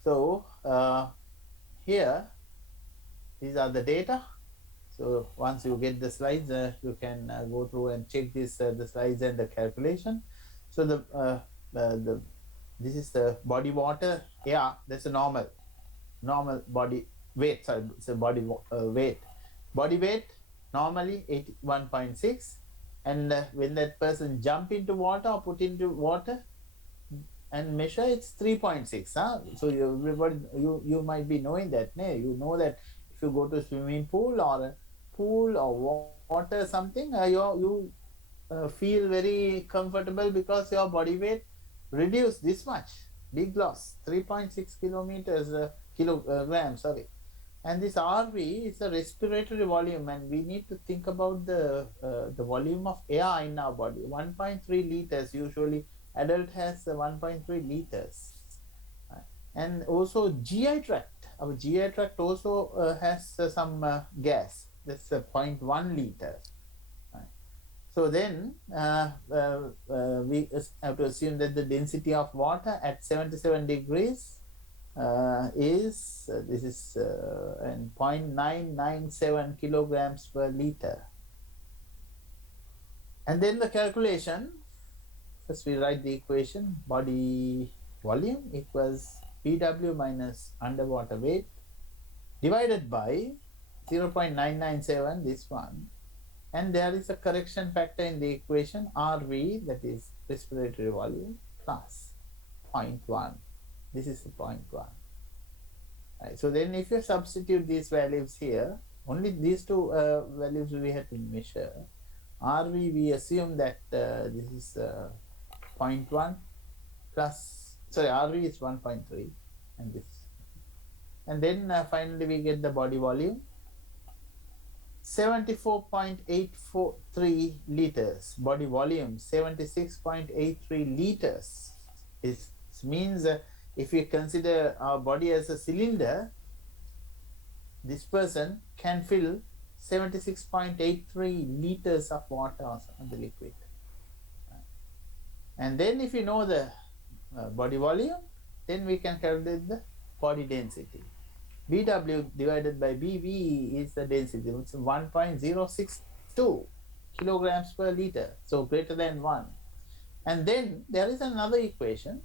So here, these are the data. So once you get the slides, you can go through and check this the slides and the calculation. So this is the body water. Yeah, that's a normal body weight. Sorry, it's a body weight. Body weight normally 81.6, and when that person jump into water or put into water and measure, it's 3.6. So you might be knowing that. You know that if you go to swimming pool or water something, you feel very comfortable because your body weight reduced this much. Big loss, 3.6 kilograms. Sorry. And this RV is a respiratory volume, and we need to think about the volume of air in our body. 1.3 liters usually. Adult has 1.3 liters. And also GI tract. Our GI tract also has some gas. That's 0.1 liter. So then we have to assume that the density of water at 77 degrees is this is 0.997 kilograms per liter. And then the calculation, first we write the equation, body volume equals PW minus underwater weight divided by 0.997, this one, and there is a correction factor in the equation, RV, that is respiratory volume, plus 0.1. This is the 0.1. Right. So then if you substitute these values here, only these two values we have to measure. RV, we assume that this is 0.1 plus, sorry, RV is 1.3 and this. And then finally we get the body volume, 74.843 liters. Body volume, 76.83 liters. This means if we consider our body as a cylinder, this person can fill 76.83 liters of water on the liquid. And then if you know the body volume, then we can calculate the body density. BW divided by BV is the density, which is 1.062 kilograms per liter, so greater than 1. And then there is another equation,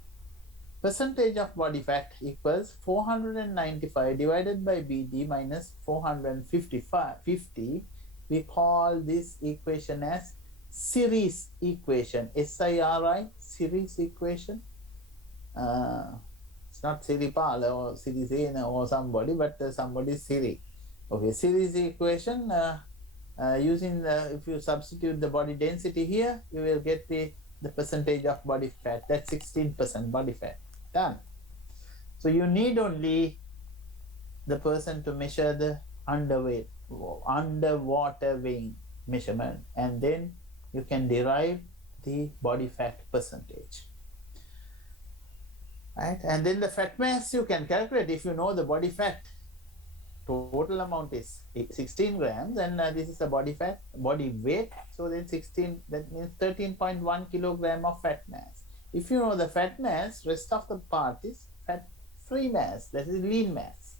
percentage of body fat equals 495 divided by BD minus 450. We call this equation as series equation, SIRI, series equation. It's not Siripala or Sirisena or somebody, but somebody Siri. Okay, series equation using if you substitute the body density here, you will get the percentage of body fat. That's 16% body fat. Done. So you need only the person to measure the underwater weighing measurement, and then you can derive the body fat percentage. Right? And then the fat mass you can calculate if you know the body fat. Total amount is 16 grams, and this is the body fat, body weight. So then 16, that means 13.1 kilogram of fat mass. If you know the fat mass, rest of the part is fat-free mass, that is lean mass.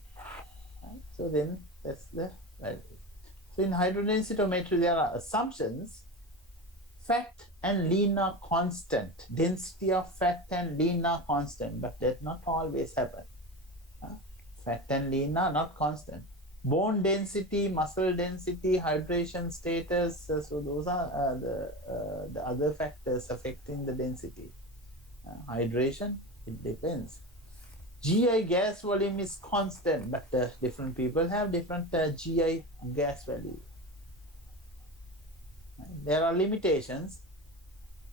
Right? So then that's the value. So in hydrodensitometry, there are assumptions. Fat and lean are constant. Density of fat and lean are constant, but that not always happen. Fat and lean are not constant. Bone density, muscle density, hydration status, so those are the other factors affecting the density. Hydration, it depends. GI gas volume is constant, but different people have different GI gas value. There are limitations,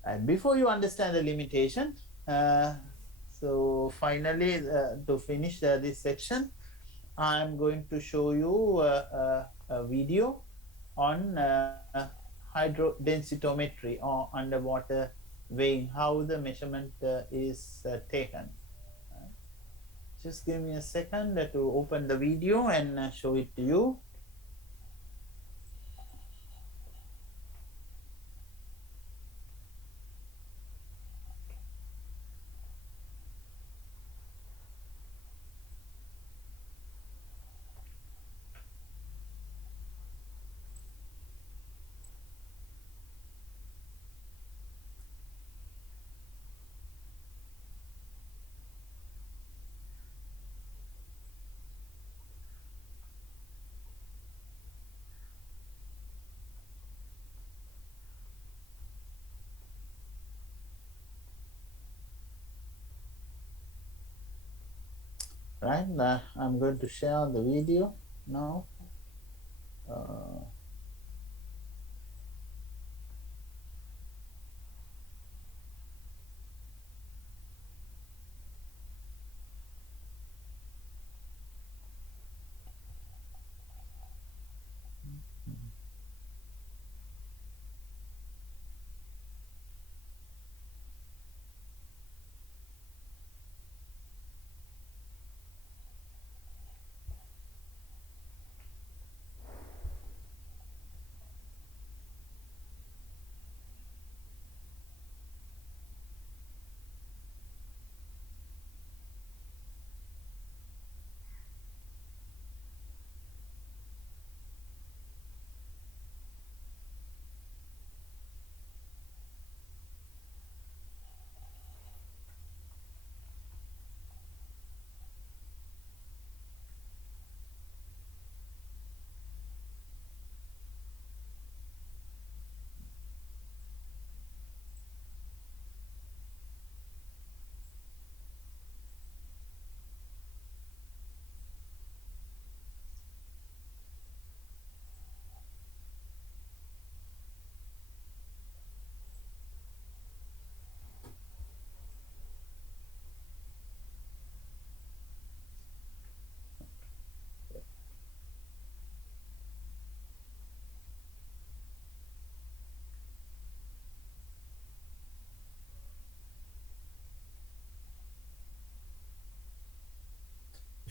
and before you understand the limitation, so finally to finish this section, I am going to show you a video on hydrodensitometry or underwater weighing, how the measurement is taken. Just give me a second to open the video and show it to you. Right, I'm going to share the video now.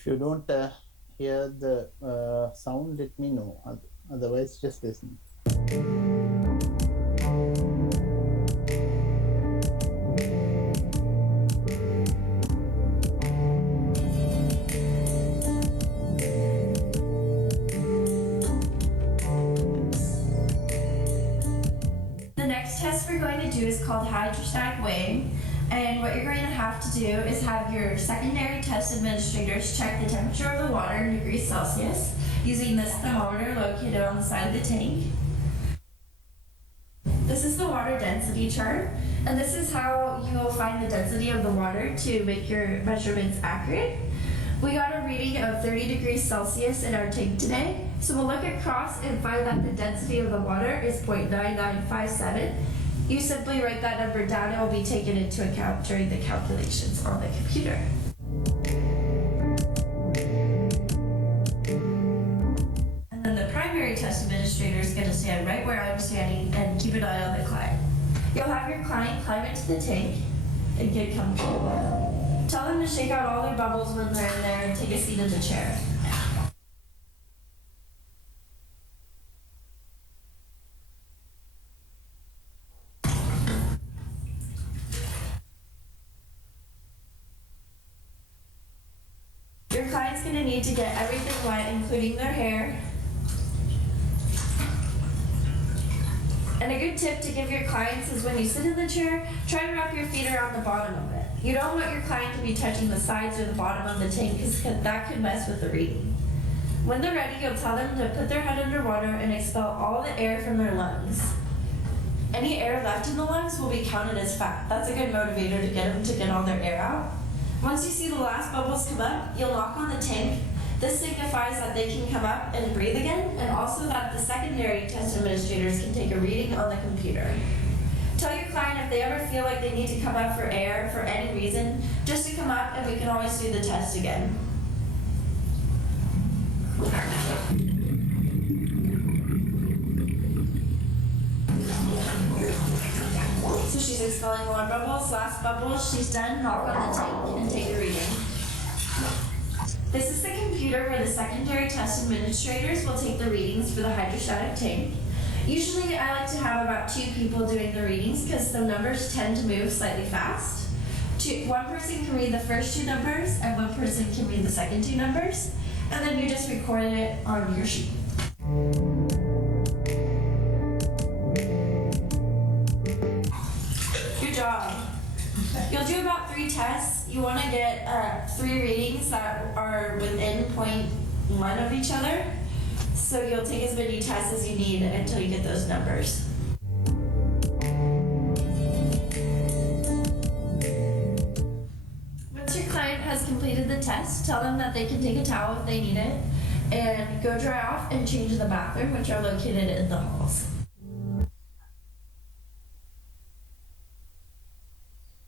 If you don't hear the sound, let me know. Otherwise, just listen. The next test we're going to do is called hydrostatic weighing. And what you're going to have to do is have your secondary test administrators check the temperature of the water in degrees Celsius using this thermometer located on the side of the tank. This is the water density chart, and this is how you will find the density of the water to make your measurements accurate. We got a reading of 30 degrees Celsius in our tank today, so we'll look across and find that the density of the water is 0.9957. You simply write that number down and it will be taken into account during the calculations on the computer. And then the primary test administrator is going to stand right where I'm standing and keep an eye on the client. You'll have your client climb into the tank and get comfortable. Tell them to shake out all their bubbles when they're in there and take a seat in the chair. Your client's going to need to get everything wet, including their hair. And a good tip to give your clients is when you sit in the chair, try to wrap your feet around the bottom of it. You don't want your client to be touching the sides or the bottom of the tank because that could mess with the reading. When they're ready, you'll tell them to put their head underwater and expel all the air from their lungs. Any air left in the lungs will be counted as fat. That's a good motivator to get them to get all their air out. Once you see the last bubbles come up, you'll knock on the tank. This signifies that they can come up and breathe again, and also that the secondary test administrators can take a reading on the computer. Tell your client if they ever feel like they need to come up for air for any reason, just to come up and we can always do the test again. So she's expelling more bubbles. Last bubble, she's done. Knock on the tank and take a reading. This is the computer where the secondary test administrators will take the readings for the hydrostatic tank. Usually I like to have about 2 people doing the readings because the numbers tend to move slightly fast. One person can read the first 2 numbers and one person can read the second 2 numbers, and then you just record it on your sheet. Good job. You'll do about 3 tests. You want to get 3 readings that are within 0.1 of each other. So you'll take as many tests as you need until you get those numbers. Once your client has completed the test, tell them that they can take a towel if they need it and go dry off and change the bathroom, which are located in the halls.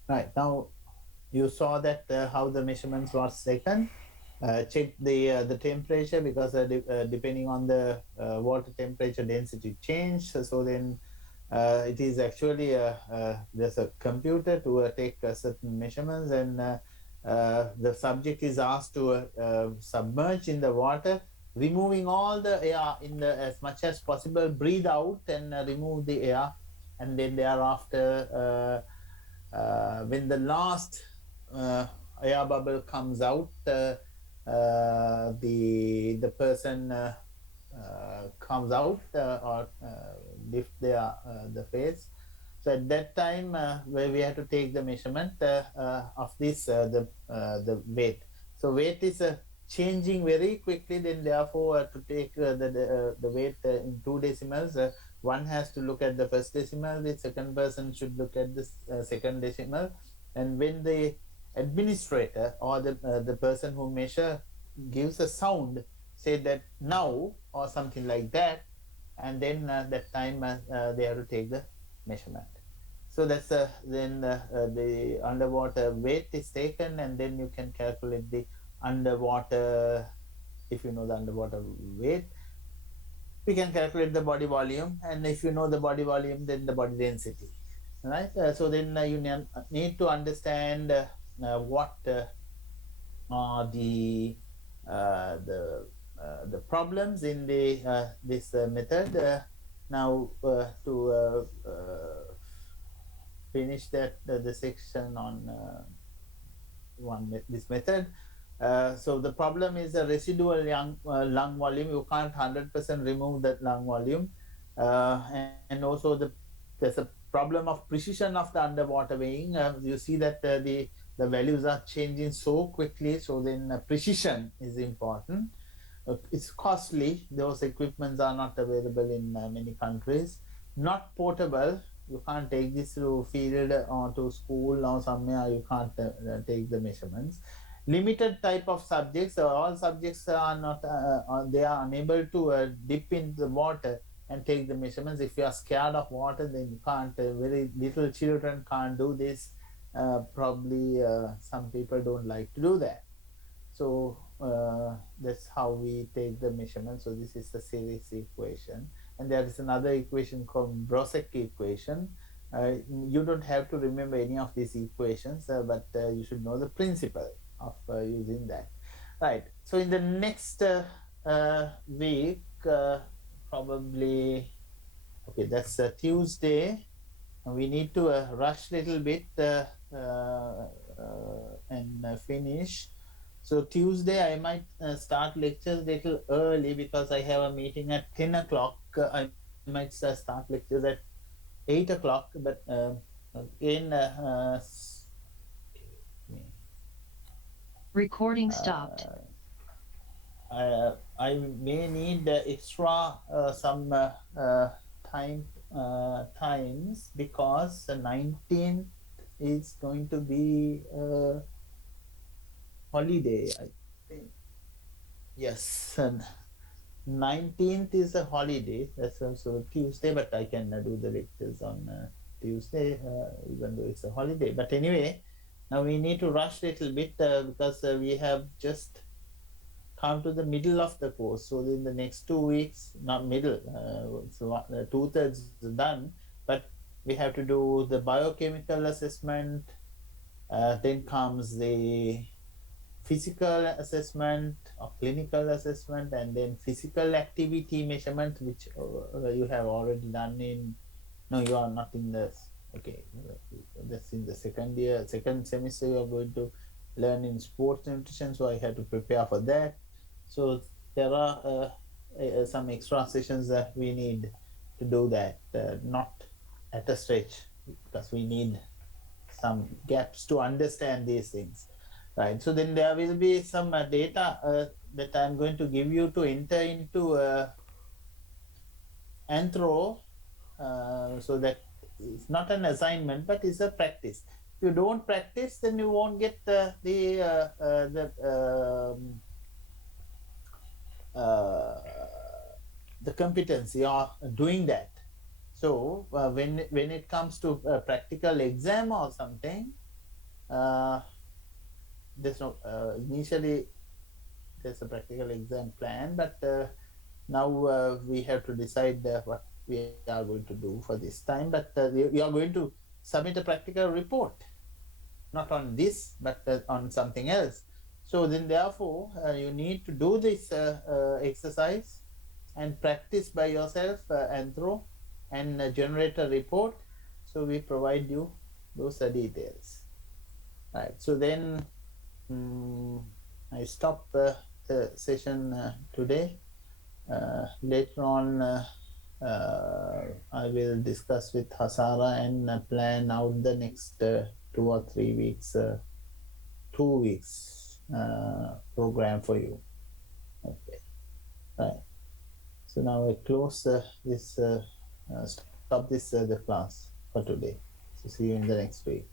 Right, now you saw that how the measurements was taken. Check the temperature because depending on the water temperature density change. So then it is actually there's a computer to take certain measurements, and the subject is asked to submerge in the water, removing all the air in the as much as possible. Breathe out and remove the air, and then thereafter. When the last air bubble comes out, the person comes out or lift the face. So at that time, where we have to take the measurement of this the weight. So weight is changing very quickly. Then therefore, to take the weight in 2 decimals. One has to look at the first decimal, the second person should look at the second decimal, and when the administrator or the person who measure gives a sound, say that now or something like that, and then that time they have to take the measurement. So that's then the underwater weight is taken, and then you can calculate the underwater, if you know the underwater weight. We can calculate the body volume, and if you know the body volume, then the body density, right? So then you need to understand what are the the problems in the this method. Now to finish that the section on this method. So the problem is the residual lung volume. You can't 100% remove that lung volume, and also there's a problem of precision of the underwater weighing. You see that the values are changing so quickly. So then precision is important. It's costly. Those equipments are not available in many countries. Not portable. You can't take this to field or to school or somewhere. You can't take the measurements. Limited type of subjects. All subjects are not. They are unable to dip in the water and take the measurements. If you are scared of water, then you can't. Very little children can't do this. Probably some people don't like to do that. So that's how we take the measurement. So this is the series equation, and there is another equation called Brozek equation. You don't have to remember any of these equations, but you should know the principle of using that. Right. So in the next week, probably, okay, that's Tuesday. We need to rush a little bit and finish. So Tuesday I might start lectures a little early because I have a meeting at 10 o'clock. I might start lectures at 8 o'clock, but again, Recording stopped. I may need extra some times because the 19th is going to be holiday, I think. Yes, and 19th is a holiday. That's also Tuesday, but I can do the lectures on Tuesday, even though it's a holiday. But anyway, now we need to rush a little bit because we have just come to the middle of the course. So in the next 2 weeks, not middle, so 2/3 is done, but we have to do the biochemical assessment. Then comes the physical assessment or clinical assessment, and then physical activity measurement, which you have already done in, no, you are not in the, okay, that's in the second semester. You are going to learn in sports nutrition, so I had to prepare for that. So there are some extra sessions that we need to do that, not at a stretch, because we need some gaps to understand these things. Right, so then there will be some data that I'm going to give you to enter into Anthro, so that it's not an assignment, but it's a practice. If you don't practice, then you won't get the competency of doing that. So when it comes to a practical exam or something, there's no initially there's a practical exam plan, but now we have to decide what we are going to do for this time. But we are going to submit a practical report, not on this, but on something else. So then therefore you need to do this exercise and practice by yourself Anthro, and generate a report. So we provide you those details. Right, so then I stop the session today. Later on, I will discuss with Hasara and plan out the next 2 or 3 weeks, 2 weeks program for you. Okay, right. So now I close this, stop this the class for today. So see you in the next week.